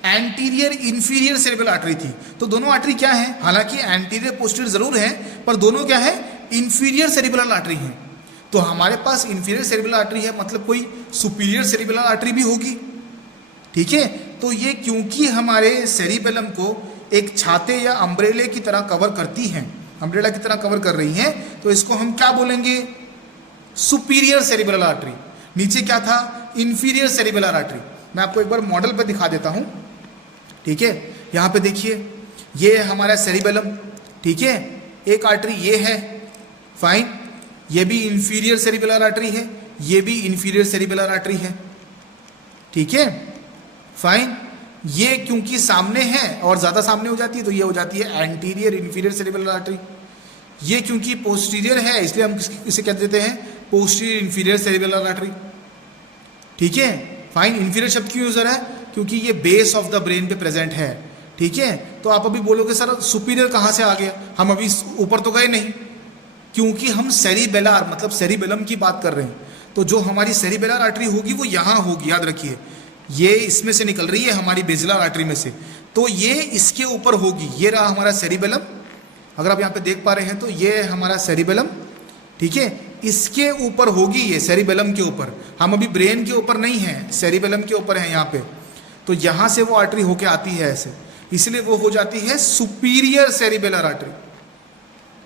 एंटीरियर इंफीरियर सेरिबेलर आर्टरी थी। तो दोनों आर्टरी क्या है, हालांकि एंटीरियर पोस्टीरियर जरूर है, पर दोनों क्या है, इंफीरियर सेरिबेलर आर्टरी है। तो हमारे पास इंफीरियर सेरिबेलर आर्टरी है, मतलब कोई सुपीरियर सेरिबेलर आर्टरी भी होगी, ठीक है। तो ये क्योंकि हमारे सेरिबेलम को एक छाते या अम्ब्रेले की तरह कवर करती हैं, अम्ब्रेला की तरह कवर कर रही हैं, तो इसको हम क्या बोलेंगे, सुपीरियर सेरिबेलर आर्टरी। नीचे क्या था, इंफीरियर सेरिबेलर आर्टरी। मैं आपको एक बार मॉडल पे दिखा देता हूं, ठीक है। यहां पे देखिए, ये हमारा सेरिबेलम, ठीक है, एक आर्टरी ये है, फाइन, ये भी इंफीरियर सेरिबेलर आर्टरी है, ये भी इंफीरियर सेरिबेलर आर्टरी है, ठीक है, फाइन। ये क्योंकि सामने है और ज्यादा सामने हो जाती है तो ये हो जाती है एंटीरियर इंफीरियर सेरिबेलर आर्टरी। ये क्योंकि पोस्टीरियर है इसलिए हम इसे कह देते हैं पोस्टीरियर इंफीरियर सेरिबेलर आर्टरी, ठीक है, फाइन। इंफीरियर शब्द क्यों यूज हो रहा है, क्योंकि ये बेस ऑफ द ब्रेन पे प्रेजेंट है, ठीक है। तो आप अभी बोलोगे सर सुपीरियर कहाँ से आ गया, हम अभी ऊपर तो गए नहीं, क्योंकि हम सेरिबेलर मतलब सेरिबेलम की बात कर रहे हैं। तो जो हमारी सेरिबेलर आर्टरी होगी वो यहाँ होगी, याद रखिए, ये इसमें से निकल रही है हमारी बेसिलर आर्टरी में से, तो ये इसके ऊपर होगी। ये रहा हमारा सेरिबेलम, अगर आप यहाँ पे देख पा रहे हैं तो ये हमारा सेरिबेलम, ठीक है, इसके ऊपर होगी, ये सेरिबेलम के ऊपर। हम अभी ब्रेन के ऊपर नहीं है, सेरिबेलम के ऊपर है यहाँ पे। तो यहाँ से वो आर्टरी होके आती है ऐसे, इसलिए वो हो जाती है सुपीरियर सेरिबेलर आर्टरी,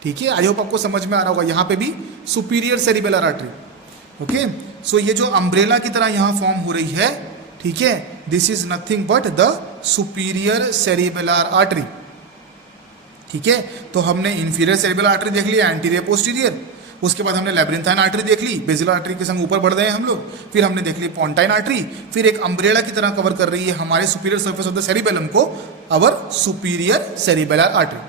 ठीक है। आई होप आपको समझ में आ रहा होगा, यहाँ पे भी सुपीरियर सेरिबेलर आर्टरी, ओके। सो ये जो अम्ब्रेला की तरह यहाँ फॉर्म हो रही है, ठीक है, this is nothing but the superior cerebellar artery, ठीक है। तो हमने इंफीरियर सेरिबेलर आर्टरी देख लिया, एंटीरियर पोस्टीरियर, उसके बाद हमने लैब्रिंथाइन आर्टरी देख ली, बेसिलर आर्टरी के संग ऊपर बढ़ रहे हैं हम लोग, फिर हमने देख ली पोंटाइन आर्टरी, फिर एक अम्ब्रेला की तरह कवर कर रही है हमारे superior surface of the cerebellum को अवर सुपीरियर सेरिबेलर आर्टरी,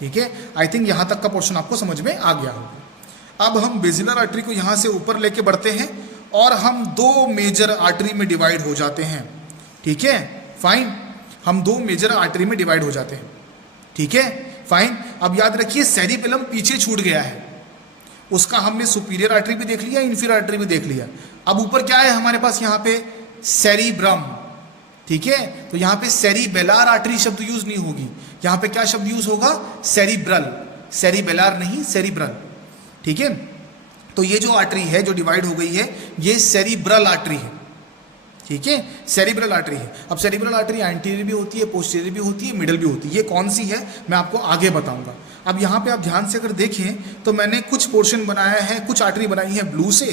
ठीक है। आई थिंक यहाँ तक का पोर्शन आपको समझ में आ गया होगा। अब हम बेसिलर आर्टरी को यहाँ से ऊपर लेके बढ़ते हैं और हम दो मेजर आर्टरी में डिवाइड हो जाते हैं, ठीक है, फाइन। हम दो मेजर आर्टरी में डिवाइड हो जाते हैं, ठीक है, फाइन। अब याद रखिए सेरिबेलम पीछे छूट गया है, उसका हमने सुपीरियर आर्टरी भी देख लिया, इंफीरियर आर्टरी भी देख लिया। अब ऊपर क्या है हमारे पास, यहाँ पे सेरिब्रम, ठीक है। तो यहाँ पे सेरिबेलर आर्टरी शब्द यूज नहीं होगी, यहाँ पे क्या शब्द यूज होगा, सेरिब्रल, सेरिबेलर नहीं सेरिब्रल, ठीक है। तो ये जो आर्टरी है जो डिवाइड हो गई है ये सेरिब्रल आर्टरी है, ठीक है, सेरिब्रल आर्टरी है। अब सेरिब्रल आर्टरी एंटीरियर भी होती है, पोस्टीरियर भी होती है, मिडल भी होती है। ये कौन सी है मैं आपको आगे बताऊंगा। अब यहाँ पे आप ध्यान से अगर देखें तो मैंने कुछ पोर्शन बनाया है, कुछ आर्टरी बनाई है ब्लू से,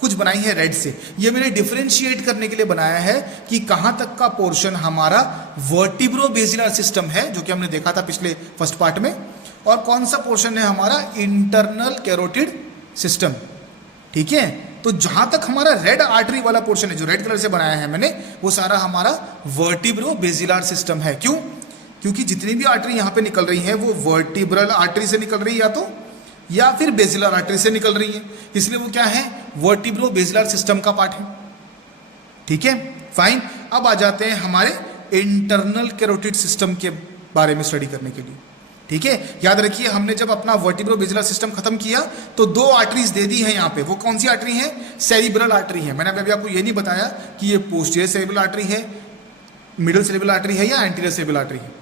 कुछ बनाई है रेड से। ये मैंने डिफरेंशिएट करने के लिए बनाया है कि कहाँ तक का पोर्शन हमारा वर्टिब्रो बेसिलर सिस्टम है, जो कि हमने देखा था पिछले फर्स्ट पार्ट में, और कौन सा पोर्शन है हमारा इंटरनल कैरोटिड सिस्टम, ठीक है। तो जहां तक हमारा रेड आर्टरी वाला पोर्शन है जो रेड कलर से बनाया है मैंने, वो सारा हमारा वर्टिब्रो बेसिलर सिस्टम है। क्यों, क्योंकि जितनी भी आर्टरी यहाँ पे निकल रही है वो वर्टिब्रल आर्टरी से निकल रही है या फिर बेसिलर आर्टरी से निकल रही है, इसलिए वो क्या है, वर्टिब्रो बेसिलर सिस्टम का पार्ट है, ठीक है, फाइन। अब आ जाते हैं हमारे इंटरनल कैरोटिड सिस्टम के बारे में स्टडी करने के लिए, ठीक है। याद रखिए हमने जब अपना वर्टिब्रो बेसिलर सिस्टम खत्म किया तो दो आर्टरीज दे दी है यहाँ पे। वो कौन सी आर्टरी है, सेरिब्रल आर्टरी है। मैंने अभी आपको ये नहीं बताया कि ये पोस्टीरियर सेरिब्रल आर्टरी है, मिडिल सेरिब्रल आर्टरी है या एंटीरियर सेरिब्रल आर्टरी है,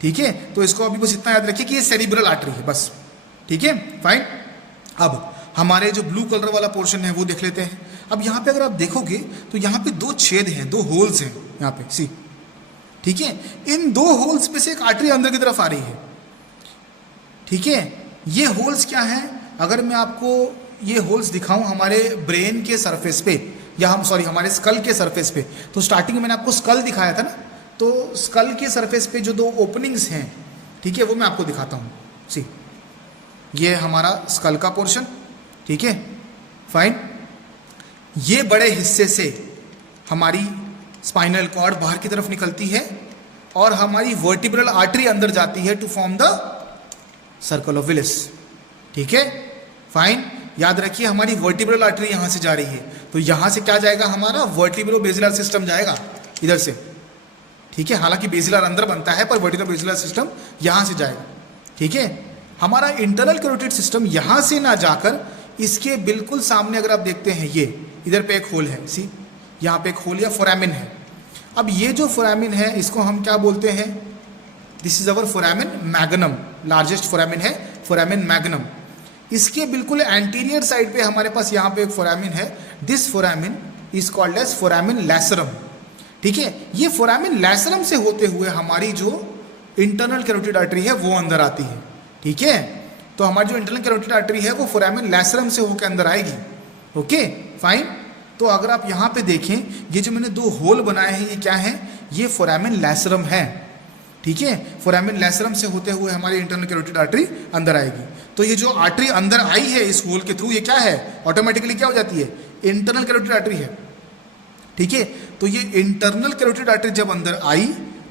ठीक है। तो इसको अभी बस इतना याद रखिए कि ये सेरिब्रल आर्टरी है बस, ठीक है, फाइन। अब हमारे जो ब्लू कलर वाला पोर्शन है वो देख लेते हैं। अब यहाँ पे अगर आप देखोगे तो यहाँ पे दो छेद हैं, दो होल्स हैं यहाँ पे, सी, ठीक है। इन दो होल्स में से एक आर्टरी अंदर की तरफ आ रही है, ठीक है। ये होल्स क्या हैं, अगर मैं आपको ये होल्स दिखाऊं हमारे ब्रेन के सरफेस पे, या हम सॉरी हमारे स्कल के सरफेस पे, तो स्टार्टिंग में मैंने आपको स्कल दिखाया था ना, तो स्कल के सरफेस पे जो दो ओपनिंग्स हैं, ठीक है, वो मैं आपको दिखाता हूँ। सी, ये हमारा स्कल का पोर्शन, ठीक है, फाइन। ये बड़े हिस्से से हमारी स्पाइनल कॉर्ड बाहर की तरफ निकलती है और हमारी वर्टिब्रल आर्टरी अंदर जाती है to form the circle of Willis, ठीक है, फाइन। याद रखिए हमारी वर्टिब्रल आर्टरी यहां से जा रही है, तो यहां से क्या जाएगा, हमारा वर्टिब्रो बेसिलर सिस्टम जाएगा इधर से, ठीक है। हालांकि बेसिलर अंदर बनता है पर वर्टिब्रो बेसिलर सिस्टम यहां से जाएगा, ठीक है, हमारा इंटरनल कैरोटिड सिस्टम यहाँ से ना जाकर इसके बिल्कुल सामने अगर आप देखते हैं, ये इधर पे एक होल है, सी यहाँ पे एक होल या फोरामिन है। अब ये जो फोरामिन है इसको हम क्या बोलते हैं, this is our foramen magnum, largest foramen है फोरामिन मैग्नम। इसके बिल्कुल एंटीरियर साइड पे हमारे पास यहाँ पे एक फोरामिन है, this foramen is called as foramen lacerum. ठीक है, ये फोरामिन लैसरम से होते हुए हमारी जो इंटरनल कैरोटिड आर्टरी है वो अंदर आती है। ठीक है, तो हमारी जो इंटरनल कैरोटिड आर्टरी है वो फोरामिन लैसरम से होकर अंदर आएगी। Okay fine. तो अगर आप यहाँ पे देखें, ये जो मैंने दो होल बनाए हैं ये क्या है, ये फोरामिन लैसरम है। ठीक है, फोरामिन लैसरम से होते हुए हमारी इंटरनल कैरोटिड आर्टरी अंदर आएगी। तो ये जो आर्टरी अंदर आई है इस होल के थ्रू, ये क्या है, ऑटोमेटिकली क्या हो जाती है, इंटरनल कैरोटिड आर्टरी है। ठीक है, तो ये इंटरनल कैरोटिड आर्टरी जब अंदर आई,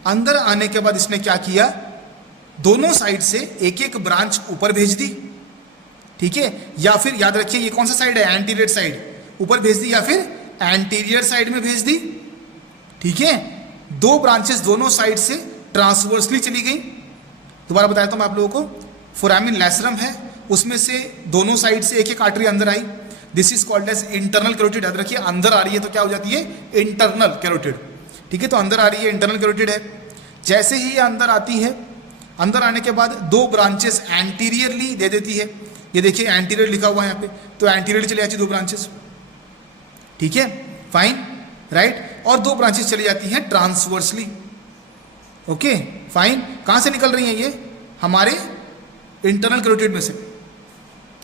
अंदर आने के बाद इसने क्या किया, दोनों साइड से एक एक ब्रांच ऊपर भेज दी। ठीक है, या फिर याद रखिए ये कौन सा साइड है, एंटीरियर साइड, ऊपर भेज दी या फिर एंटीरियर साइड में भेज दी। ठीक है, दो ब्रांचेस दोनों साइड से ट्रांसवर्सली चली गई। दोबारा बताया था मैं आप लोगों को, फोरामिन लैसरम है, उसमें से दोनों साइड से एक एक आर्टरी अंदर आई, this is called as internal carotid. याद रखिए अंदर आ रही है तो क्या हो जाती है, इंटरनल कैरोटिड। ठीक है, तो अंदर आ रही है, इंटरनल कैरोटिड है। जैसे ही ये अंदर आती है, अंदर आने के बाद दो ब्रांचेस एंटीरियरली दे देती है। ये देखिए एंटीरियर लिखा हुआ है यहाँ पे, तो एंटीरियरली चली जाती है दो ब्रांचेस। ठीक है, फाइन, राइट। और दो ब्रांचेस चली जाती हैं ट्रांसवर्सली। ओके फाइन, कहां से निकल रही हैं ये, हमारे इंटरनल कैरोटिड में से।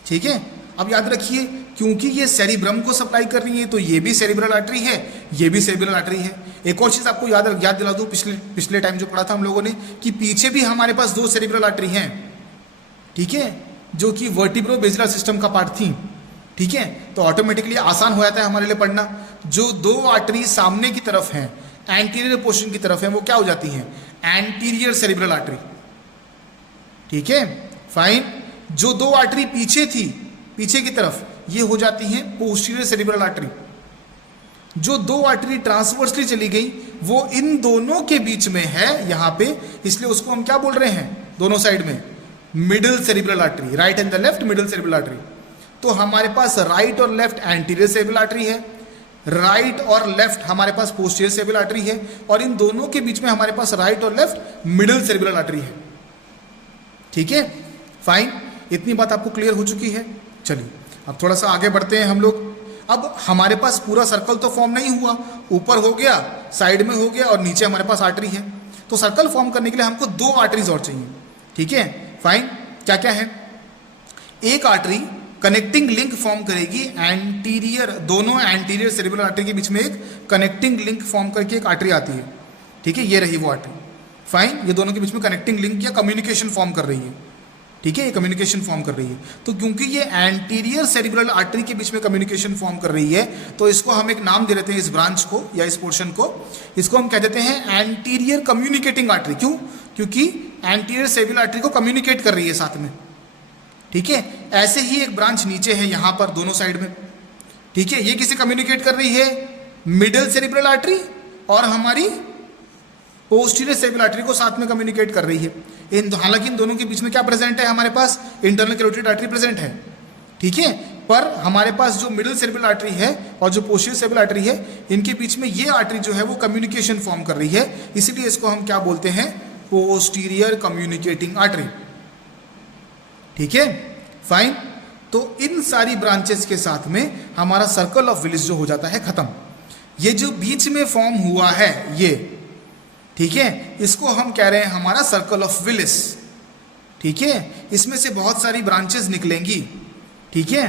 ठीक है, अब याद रखिए क्योंकि ये सेरिब्रम को सप्लाई कर रही है तो ये भी सेरिब्रल आर्टरी है, ये भी सेरिब्रल आर्टरी है। एक और चीज आपको याद दिला दूं, पिछले टाइम जो पढ़ा था हम लोगों ने, कि पीछे भी हमारे पास दो सेरिब्रल आर्टरी हैं। ठीक है, जो कि वर्टिब्रो बेसिलर सिस्टम का पार्ट थी। ठीक है, तो ऑटोमेटिकली आसान हो जाता है हमारे लिए पढ़ना। जो दो आर्टरी सामने की तरफ हैं, एंटीरियर पोर्शन की तरफ है, वो क्या हो जाती हैं, एंटीरियर सेरिब्रल आर्टरी। ठीक है, फाइन। जो दो आर्टरी पीछे थी, पीछे की तरफ, ये हो जाती हैं पोस्टीरियर सेरिब्रल आर्टरी। जो दो आर्टरी ट्रांसवर्सली चली गई वो इन दोनों के बीच में है यहाँ पे, इसलिए उसको हम क्या बोल रहे हैं, दोनों साइड में middle cerebral artery, right and the left middle cerebral artery. तो हमारे पास राइट और लेफ्ट एंटीरियर सेरिब्रल आर्टरी है, राइट और लेफ्ट हमारे पास पोस्टीरियर सेरिब्रल आर्टरी है, और इन दोनों के बीच में हमारे पास राइट और लेफ्ट मिडिल सेरिब्रल आर्टरी है। ठीक है, फाइन, इतनी बात आपको क्लियर हो चुकी है। चलिए अब थोड़ा सा आगे बढ़ते हैं हम लोग। अब हमारे पास पूरा सर्कल तो फॉर्म नहीं हुआ, ऊपर हो गया, साइड में हो गया और नीचे हमारे पास आर्टरी है। तो सर्कल फॉर्म करने के लिए हमको दो आर्टरीज और चाहिए। ठीक है, फाइन, क्या क्या है, एक आर्टरी कनेक्टिंग लिंक फॉर्म करेगी एंटीरियर, दोनों एंटीरियर सेरिब्रल आर्टरी के बीच में एक कनेक्टिंग लिंक फॉर्म करके एक आर्टरी आती है। ठीक है, ये रही वो आर्टरी, फाइन, ये दोनों के बीच में कनेक्टिंग लिंक या कम्युनिकेशन फॉर्म कर रही है। ठीक है, ये कम्युनिकेशन फॉर्म कर रही है। तो क्योंकि ये एंटीरियर सेरिब्रल आर्टरी के बीच में कम्युनिकेशन फॉर्म कर रही है, तो इसको हम एक नाम दे देते हैं, इस ब्रांच को या इस पोर्शन को, इसको हम कह देते हैं एंटीरियर कम्युनिकेटिंग आर्टरी। क्यों, क्योंकि एंटीरियर सेरिब्रल आर्टरी को कम्युनिकेट कर रही है साथ में। ठीक है, ऐसे ही एक ब्रांच नीचे है यहाँ पर दोनों साइड में। ठीक है, ये किसे कम्युनिकेट कर रही है, मिडिल सेरिब्रल आर्टरी और हमारी पोस्टीरियर सेरिब्रल आर्टरी को साथ में कम्युनिकेट कर रही है। हालांकि इन दोनों के बीच में क्या प्रेजेंट है, हमारे पास इंटरनल कैरोटिड आर्टरी प्रेजेंट है। ठीक है, पर हमारे पास जो मिडिल सेरिब्रल आर्टरी है और जो पोस्टीरियर सेरिब्रल आर्टरी है, इनके बीच में ये आर्टरी जो है वो कम्युनिकेशन फॉर्म कर रही है, इसलिए इसको हम क्या बोलते हैं, पोस्टीरियर कम्युनिकेटिंग आर्टरी। ठीक है, फाइन। तो इन सारी ब्रांचेस के साथ में हमारा सर्कल ऑफ विलिस जो हो जाता है खत्म। ये जो बीच में फॉर्म हुआ है ये, ठीक है, इसको हम कह रहे हैं हमारा सर्कल ऑफ विलिस। ठीक है, इसमें से बहुत सारी ब्रांचेस निकलेंगी। ठीक है,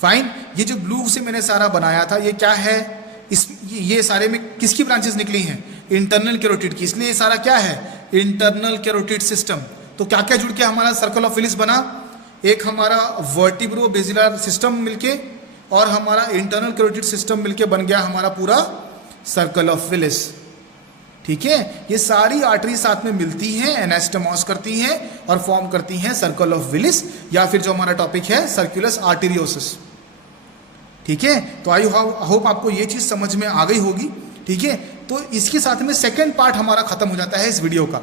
फाइन। ये जो ब्लू से मैंने सारा बनाया था ये क्या है, ये सारे में किसकी ब्रांचेस निकली हैं, इंटरनल कैरोटिड की, इसलिए ये सारा क्या है, इंटरनल कैरोटिड सिस्टम। तो क्या क्या जुड़ के हमारा सर्कल ऑफ विलिस बना, एक हमारा वर्टिब्रो बेसिलर सिस्टम मिलके और हमारा इंटरनल कैरोटिड सिस्टम मिलके बन गया हमारा पूरा सर्कल ऑफ विलिस। ठीक है, ये सारी आर्टरी साथ में मिलती हैं, एनास्टमोस करती हैं और फॉर्म करती हैं सर्कल ऑफ विलिस, या फिर जो हमारा टॉपिक है सर्कुलस आर्टेरियोसिस। ठीक है, तो आई होप आपको ये चीज समझ में आ गई होगी। ठीक है, तो इसके साथ में सेकंड पार्ट हमारा खत्म हो जाता है इस वीडियो का।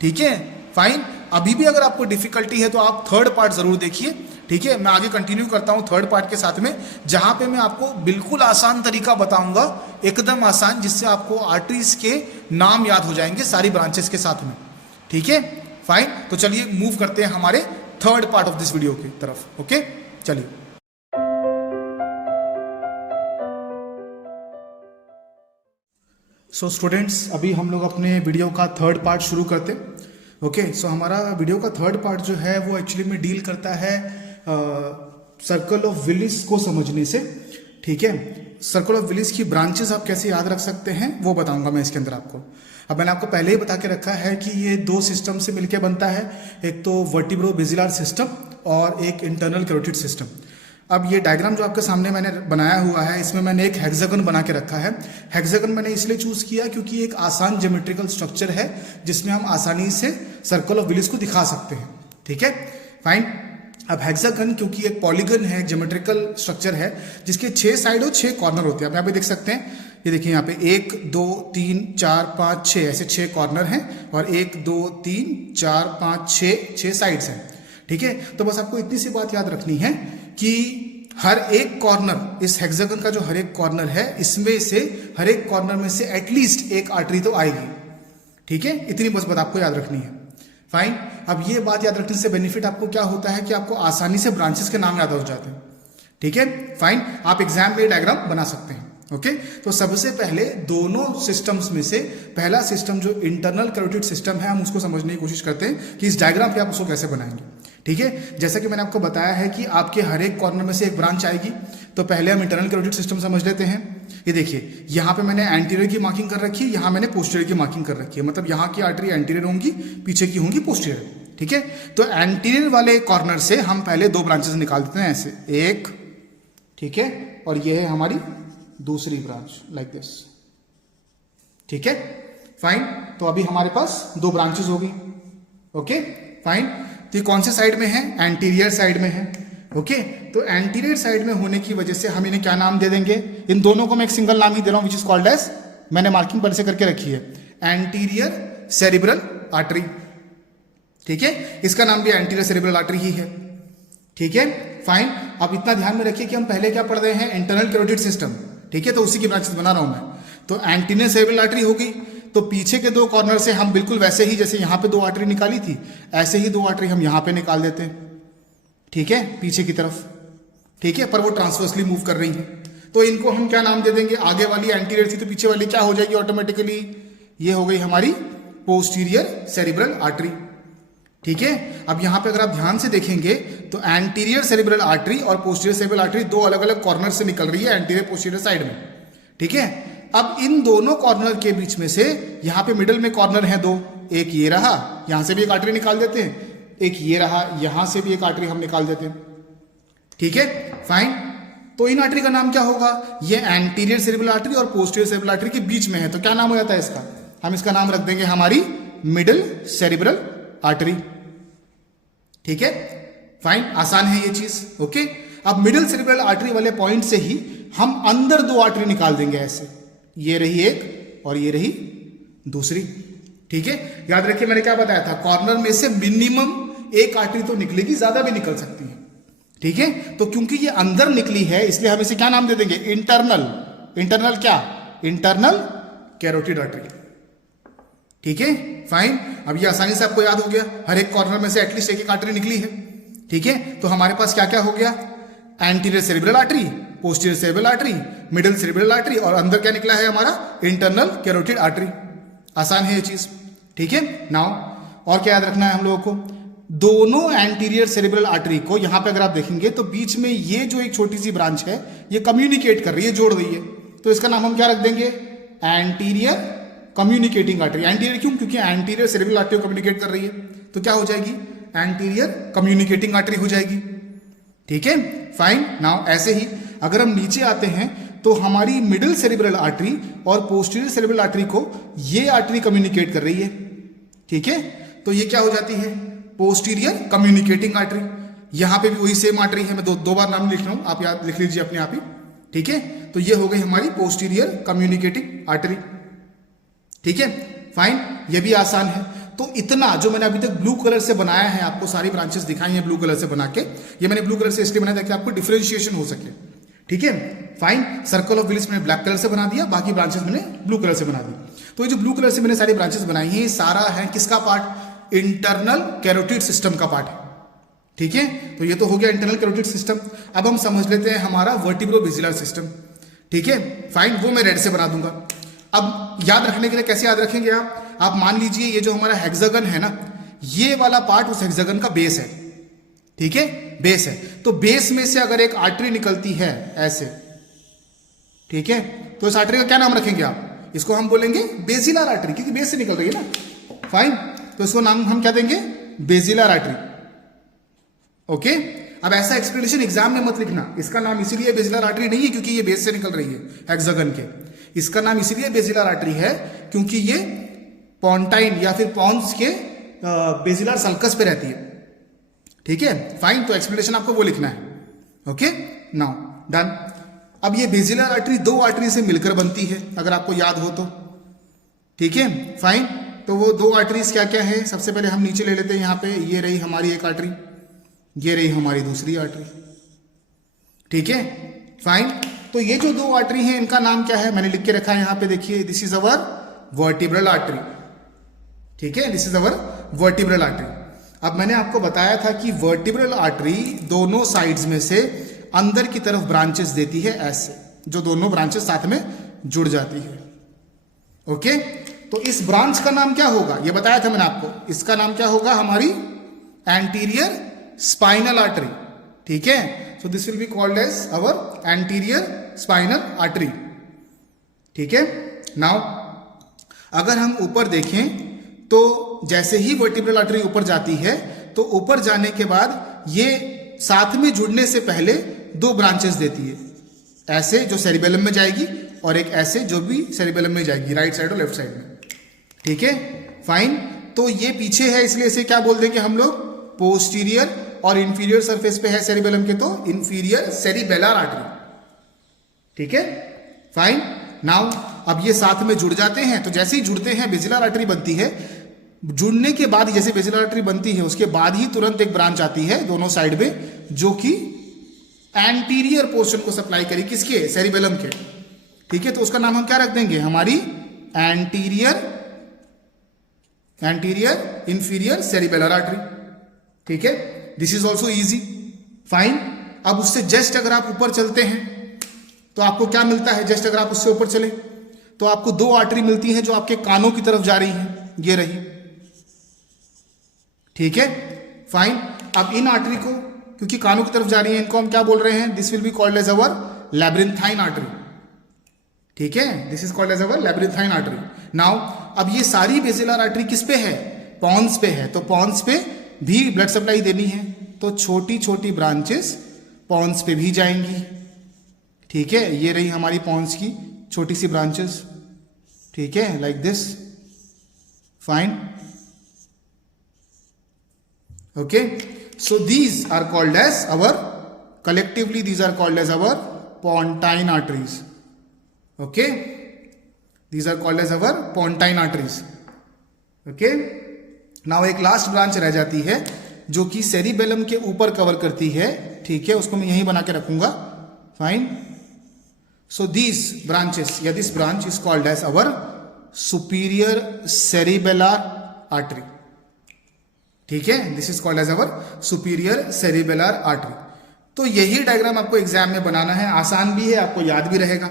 ठीक है, फाइन। अभी भी अगर आपको डिफिकल्टी है तो आप थर्ड पार्ट जरूर देखिए, ठीक है। मैं आगे कंटिन्यू करता हूं थर्ड पार्ट के साथ में, जहां पे मैं आपको बिल्कुल आसान तरीका बताऊंगा, एकदम आसान, जिससे आपको आर्टरीज के नाम याद हो जाएंगे सारी ब्रांचेस के साथ में, ठीक है। फाइन, तो चलिए मूव करते हैं हमारे third part of this video की तरफ। ओके, चलिए। सो स्टूडेंट्स, अभी हम लोग अपने वीडियो का थर्ड पार्ट शुरू करते। ओके, सो हमारा वीडियो का थर्ड पार्ट जो है वो एक्चुअली में डील करता है सर्कल ऑफ विलिस को समझने से, ठीक है। सर्कल ऑफ विलिस की ब्रांचेस आप कैसे याद रख सकते हैं वो बताऊंगा मैं इसके अंदर आपको। अब मैंने आपको पहले ही बता के रखा है कि ये दो सिस्टम से मिलकर बनता है, एक तो वर्टिब्रो बेसिलर सिस्टम और एक इंटरनल कैरोटिड सिस्टम। अब ये डायग्राम जो आपके सामने मैंने बनाया हुआ है, इसमें मैंने एक हेक्सागन बना के रखा है। हेक्सागन मैंने इसलिए चूज किया क्योंकि एक आसान ज्योमेट्रिकल स्ट्रक्चर है जिसमें हम आसानी से सर्कल ऑफ विलिस को दिखा सकते हैं, ठीक है। फाइन, अब हेक्सागन क्योंकि एक पॉलीगन है, ज्योमेट्रिकल स्ट्रक्चर है जिसके 6 साइड और 6 कॉर्नर होते हैं। आप यहाँ पे देख सकते हैं, ये देखिए यहाँ पे 1 2 3 4 5 6 ऐसे 6 कॉर्नर हैं और 1 2 3 4 5 6 साइड्स हैं, ठीक है। तो बस आपको इतनी सी बात याद रखनी है कि हर एक कॉर्नर, इस हेक्सागन का जो हर एक कॉर्नर है, इसमें से हर एक कॉर्नर में से एटलीस्ट एक आर्टरी तो आएगी, ठीक है। इतनी बस बात आपको याद रखनी है। फाइन, अब ये बात याद रखने से बेनिफिट आपको क्या होता है कि आपको आसानी से ब्रांचेस के नाम याद हो जाते हैं, ठीक है। फाइन, आप एग्जाम में डायग्राम बना सकते हैं। ओके, तो सबसे पहले दोनों सिस्टम्स में से पहला सिस्टम जो इंटरनल कैरोटिड सिस्टम है, हम उसको समझने की कोशिश करते हैं कि इस डायग्राम पे आप उसको कैसे बनाएंगे, ठीक है। जैसा कि मैंने आपको बताया है कि आपके हर एक कॉर्नर में से एक ब्रांच आएगी, तो पहले हम इंटरनल कैरोटिड सिस्टम समझ लेते हैं। ये देखिए, यहाँ पे मैंने एंटीरियर की मार्किंग कर रखी है, यहाँ मैंने पोस्टीरियर की मार्किंग कर रखी है, मतलब यहाँ की आर्टरी एंटीरियर होंगी, पीछे की होंगी पोस्टीरियर, ठीक है। तो एंटीरियर वाले कॉर्नर से हम पहले 2 ब्रांचेस निकाल देते हैं, ऐसे एक, ठीक है, और ये है हमारी दूसरी ब्रांच, लाइक दिस, ठीक है। फाइन, तो अभी हमारे पास 2 ब्रांचेस होगी। ओके, फाइन, तो ये कौन से साइड में है? एंटीरियर साइड में है। ओके, तो एंटीरियर साइड में होने की वजह से हम इन्हें क्या नाम दे देंगे? इन दोनों को मैं एक सिंगल नाम ही दे रहा हूं, विच इज कॉल्ड एज, मैंने मार्किंग पर से करके रखी है, एंटीरियर सेरिब्रल आर्टरी, ठीक है। इसका नाम भी एंटीरियर सेरिब्रल आर्टरी ही है, ठीक है। फाइन, अब इतना ध्यान में रखिए कि हम पहले क्या पढ़ रहे हैं? इंटरनल कैरोटिड सिस्टम, ठीक है। तो उसी की ब्रांचेस बना रहा हूं मैं। तो एंटीरियर सेरिब्रल आर्टरी हो गई, तो पीछे के 2 कॉर्नर से हम बिल्कुल वैसे ही, जैसे यहाँ पे 2 आर्टरी निकाली थी, ऐसे ही 2 आर्टरी हम यहाँ पे निकाल देते हैं, ठीक है, पीछे की तरफ, ठीक है, पर वो ट्रांसवर्सली मूव कर रही है। तो इनको हम क्या नाम दे देंगे? आगे वाली एंटीरियर थी तो पीछे वाली क्या हो जाएगी ऑटोमेटिकली? ये हो गई हमारी पोस्टीरियर सेरिब्रल आर्टरी, ठीक है। अब यहाँ पे अगर आप ध्यान से देखेंगे तो एंटीरियर सेरिब्रल आर्टरी और पोस्टीरियर सेरिब्रल आर्टरी 2 अलग अलग कॉर्नर से निकल रही है, एंटीरियर पोस्टीरियर साइड में, ठीक है। अब इन दोनों कॉर्नर के बीच में से यहाँ पे मिडिल में कॉर्नर है 2, एक ये रहा, यहां से भी एक आर्टरी निकाल देते हैं, एक ये रहा, यहां से भी एक आर्टरी हम निकाल देते हैं, ठीक है। फाइन, तो इन आर्टरी का नाम क्या होगा? ये एंटीरियर सेरिब्रल आर्टरी और पोस्टीरियर सेरिब्रल आर्टरी के बीच में है, तो क्या नाम हो जाता है इसका? हम इसका नाम रख देंगे हमारी मिडिल सेरिब्रल आर्टरी, ठीक है। फाइन, आसान है ये चीज। ओके, अब मिडिल सेरिब्रल आर्टरी वाले पॉइंट से ही हम अंदर 2 आर्टरी निकाल देंगे, ऐसे, ये रही एक और ये रही दूसरी, ठीक है। याद रखिए मैंने क्या बताया था, कॉर्नर में से मिनिमम एक आर्टरी तो निकलेगी, ज्यादा भी निकल सकती है, ठीक है। तो क्योंकि ये अंदर निकली है इसलिए हम इसे क्या नाम दे देंगे? इंटरनल। इंटरनल क्या? इंटरनल कैरोटिड आर्टरी, ठीक है। फाइन, अब ये आसानी से आपको याद हो गया, हर एक कॉर्नर में से एटलीस्ट एक आर्टरी निकली है, ठीक है। तो हमारे पास क्या क्या हो गया? Anterior cerebral artery, posterior cerebral artery, middle cerebral artery, और अंदर क्या निकला है हमारा? Internal carotid artery. आसान है ये चीज, ठीक है। नाउ और क्या याद रखना है हम लोगों को? दोनों एंटीरियर सेरिब्रल आर्टरी को यहां पे अगर आप देखेंगे तो बीच में ये जो एक छोटी सी ब्रांच है ये कम्युनिकेट कर रही है, जोड़ रही है, तो इसका नाम हम क्या रख देंगे? Anterior communicating artery. एंटीरियर क्यों? क्योंकि एंटीरियर सेरिब्रल आर्टरी कम्युनिकेट कर रही है, तो क्या हो जाएगी? एंटीरियर कम्युनिकेटिंग आर्टरी हो जाएगी, ठीक है। फाइन, नाउ ऐसे ही अगर हम नीचे आते हैं तो हमारी मिडिल सेरिब्रल आर्टरी और पोस्टीरियर सेरिब्रल आर्टरी को ये आर्टरी कम्युनिकेट कर रही है, ठीक है। तो ये क्या हो जाती है? Posterior communicating artery. यहां पे भी वही सेम आर्टरी है, मैं दो बार नाम लिख रहा हूं, आप याद लिख लीजिए अपने आप ही, ठीक है। तो ये हो गई हमारी पोस्टीरियर कम्युनिकेटिंग आर्टरी, ठीक है। फाइन, ये भी आसान है। तो इतना जो मैंने अभी तक ब्लू कलर से बनाया है, आपको सारी ब्रांचेस दिखाई हैं ब्लू कलर से बना के, ये मैंने ब्लू कलर से इसलिए बनाया ताकि आपको डिफरेंशिएशन हो सके। ठीक है, फाइन। सर्कल ऑफ विलिस मैंने ब्लैक कलर से बना दिया, बाकी ब्रांचेस मैंने ब्लू कलर से बना दी। तो ये जो ब्लू कलर से मैंने सारी ब्रांचेस बनाई हैं, ये सारा है किसका पार्ट? इंटरनल कैरोटिड सिस्टम का पार्ट है। ठीक है, तो ये तो हो गया इंटरनल कैरोटिड सिस्टम। अब हम समझ लेते हैं हमारा वर्टिब्रो-बेसिलर सिस्टम। ठीक है, फाइन, वो मैं रेड से बना दूंगा। अब याद रखने के लिए कैसे याद रखेंगे आप मान लीजिए ये जो हमारा हेक्सागन है ना, ये वाला पार्ट उस हेक्सागन का बेस है। ठीक है, बेस है। तो बेस में से अगर एक आर्टरी निकलती है ऐसे, ठीक है, तो इस आर्टरी का क्या नाम रखेंगे आप? इसको हम बोलेंगे बेसिलर आर्टरी, क्योंकि बेस से निकल रही है ना। फाइन, तो इसको नाम हम क्या देंगे? Basilar artery. ओके, अब ऐसा एक्सप्लेनेशन एग्जाम में मत लिखना। इसका नाम इसीलिए बेसिलर आर्टरी नहीं है क्योंकि ये बेस से निकल रही है हेक्सागन के। इसका नाम इसीलिए बेसिलर आर्टरी है क्योंकि ये पॉन्टाइन या फिर पॉन्स के बेसिलर सल्कस पे रहती है। ठीक है, फाइन, तो एक्सप्लेनेशन आपको वो लिखना है। Okay, now done. अब ये बेसिलर आर्टरी दो आर्टरी से मिलकर बनती है, अगर आपको याद हो तो। ठीक है, फाइन, तो वो दो आर्टरीज क्या क्या है? सबसे पहले हम नीचे ले लेते हैं, यहाँ पे ये रही हमारी एक आर्टरी, ये रही हमारी दूसरी आर्टरी। ठीक है, फाइन, तो ये जो दो आर्टरी हैं इनका नाम क्या है? मैंने लिख के रखा है यहाँ पे, देखिए, this is our vertebral artery. ठीक है, this is our vertebral artery. अब मैंने आपको बताया था कि वर्टिब्रल आर्टरी दोनों साइड्स में से अंदर की तरफ ब्रांचेस देती है ऐसे, जो दोनों ब्रांचेस साथ में जुड़ जाती है। ओके, तो इस ब्रांच का नाम क्या होगा? ये बताया था मैंने आपको, इसका नाम क्या होगा? हमारी एंटीरियर स्पाइनल आर्टरी। ठीक है, so this will be called as our anterior spinal artery. ठीक है, नाउ अगर हम ऊपर देखें तो जैसे ही वर्टिब्रल आर्टरी ऊपर जाती है तो ऊपर जाने के बाद ये साथ में जुड़ने से पहले दो ब्रांचेस देती है, ऐसे जो सेरिबेलम में जाएगी और एक ऐसे जो भी सेरिबेलम में जाएगी, राइट साइड और लेफ्ट साइड में। ठीक है, फाइन, तो ये पीछे है इसलिए इसे क्या बोल देंगे हम लोग? पोस्टीरियर, और इंफीरियर सरफेस पे है सेरिबेलम के, तो इंफीरियर सेरिबेलर आर्टरी। ठीक है, फाइन, नाउ अब ये साथ में जुड़ जाते हैं, तो जैसे ही जुड़ते हैं बेसिलर आर्टरी बनती है। जुड़ने के बाद जैसे बेसिलर आर्टरी बनती है उसके बाद ही तुरंत एक ब्रांच आती है दोनों साइड में, जो कि एंटीरियर पोर्शन को सप्लाई करेगी, किसके? सेरिबेलम के। ठीक है, तो उसका नाम हम क्या रख देंगे? हमारी एंटीरियर इंफीरियर सेरिबेलर आर्टरी। ठीक है, this is also easy, fine. अब उससे जस्ट अगर आप ऊपर चलते हैं तो आपको क्या मिलता है? जस्ट अगर आप उससे ऊपर चले तो आपको दो आर्टरी मिलती हैं जो आपके कानों की तरफ जा रही हैं, ये रही। ठीक है, फाइन। अब इन आर्टरी को, क्योंकि कानों की तरफ जा रही है, इनको हम क्या बोल रहे हैं? This will be called as our labyrinthine artery. ठीक है, this is called as our labyrinthine artery. Now अब ये सारी बेसिलर आर्टरी किस पे है? पॉन्स पे है, तो पॉन्स पे भी ब्लड सप्लाई देनी है, तो छोटी छोटी ब्रांचेस पॉन्स पे भी जाएंगी। ठीक है, ये रही हमारी पॉन्स की छोटी सी ब्रांचेस। ठीक है, like this, fine. Okay, so these are called as our, collectively these are called as our pontine arteries. Okay, these are called as our pontine arteries. Okay, now एक लास्ट ब्रांच रह जाती है जो कि cerebellum के ऊपर cover करती है। ठीक है, उसको मैं यहीं बना के रखूंगा, फाइन। So these branches या this branch is called as our superior cerebellar artery. ठीक है, this is called as our superior cerebellar artery. तो यही डायग्राम आपको एग्जाम में बनाना है, आसान भी है, आपको याद भी रहेगा।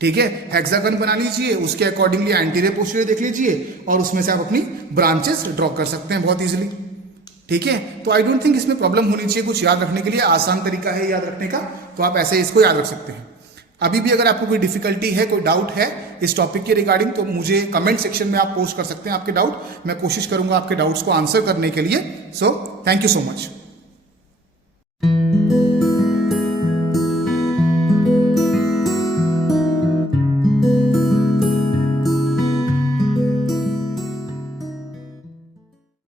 ठीक है, हेक्सागन बना लीजिए, उसके अकॉर्डिंगली एंटीरियर पोस्टीरियर देख लीजिए और उसमें से आप अपनी ब्रांचेस ड्रॉ कर सकते हैं बहुत इजीली। ठीक है, तो आई डोंट थिंक इसमें प्रॉब्लम होनी चाहिए, कुछ याद रखने के लिए आसान तरीका है याद रखने का, तो आप ऐसे इसको याद रख सकते हैं। अभी भी अगर आपको कोई डिफिकल्टी है, कोई डाउट है इस टॉपिक के रिगार्डिंग, तो मुझे कमेंट सेक्शन में आप पोस्ट कर सकते हैं आपके डाउट। मैं कोशिश करूंगा आपके डाउट्स को आंसर करने के लिए। So thank you so much.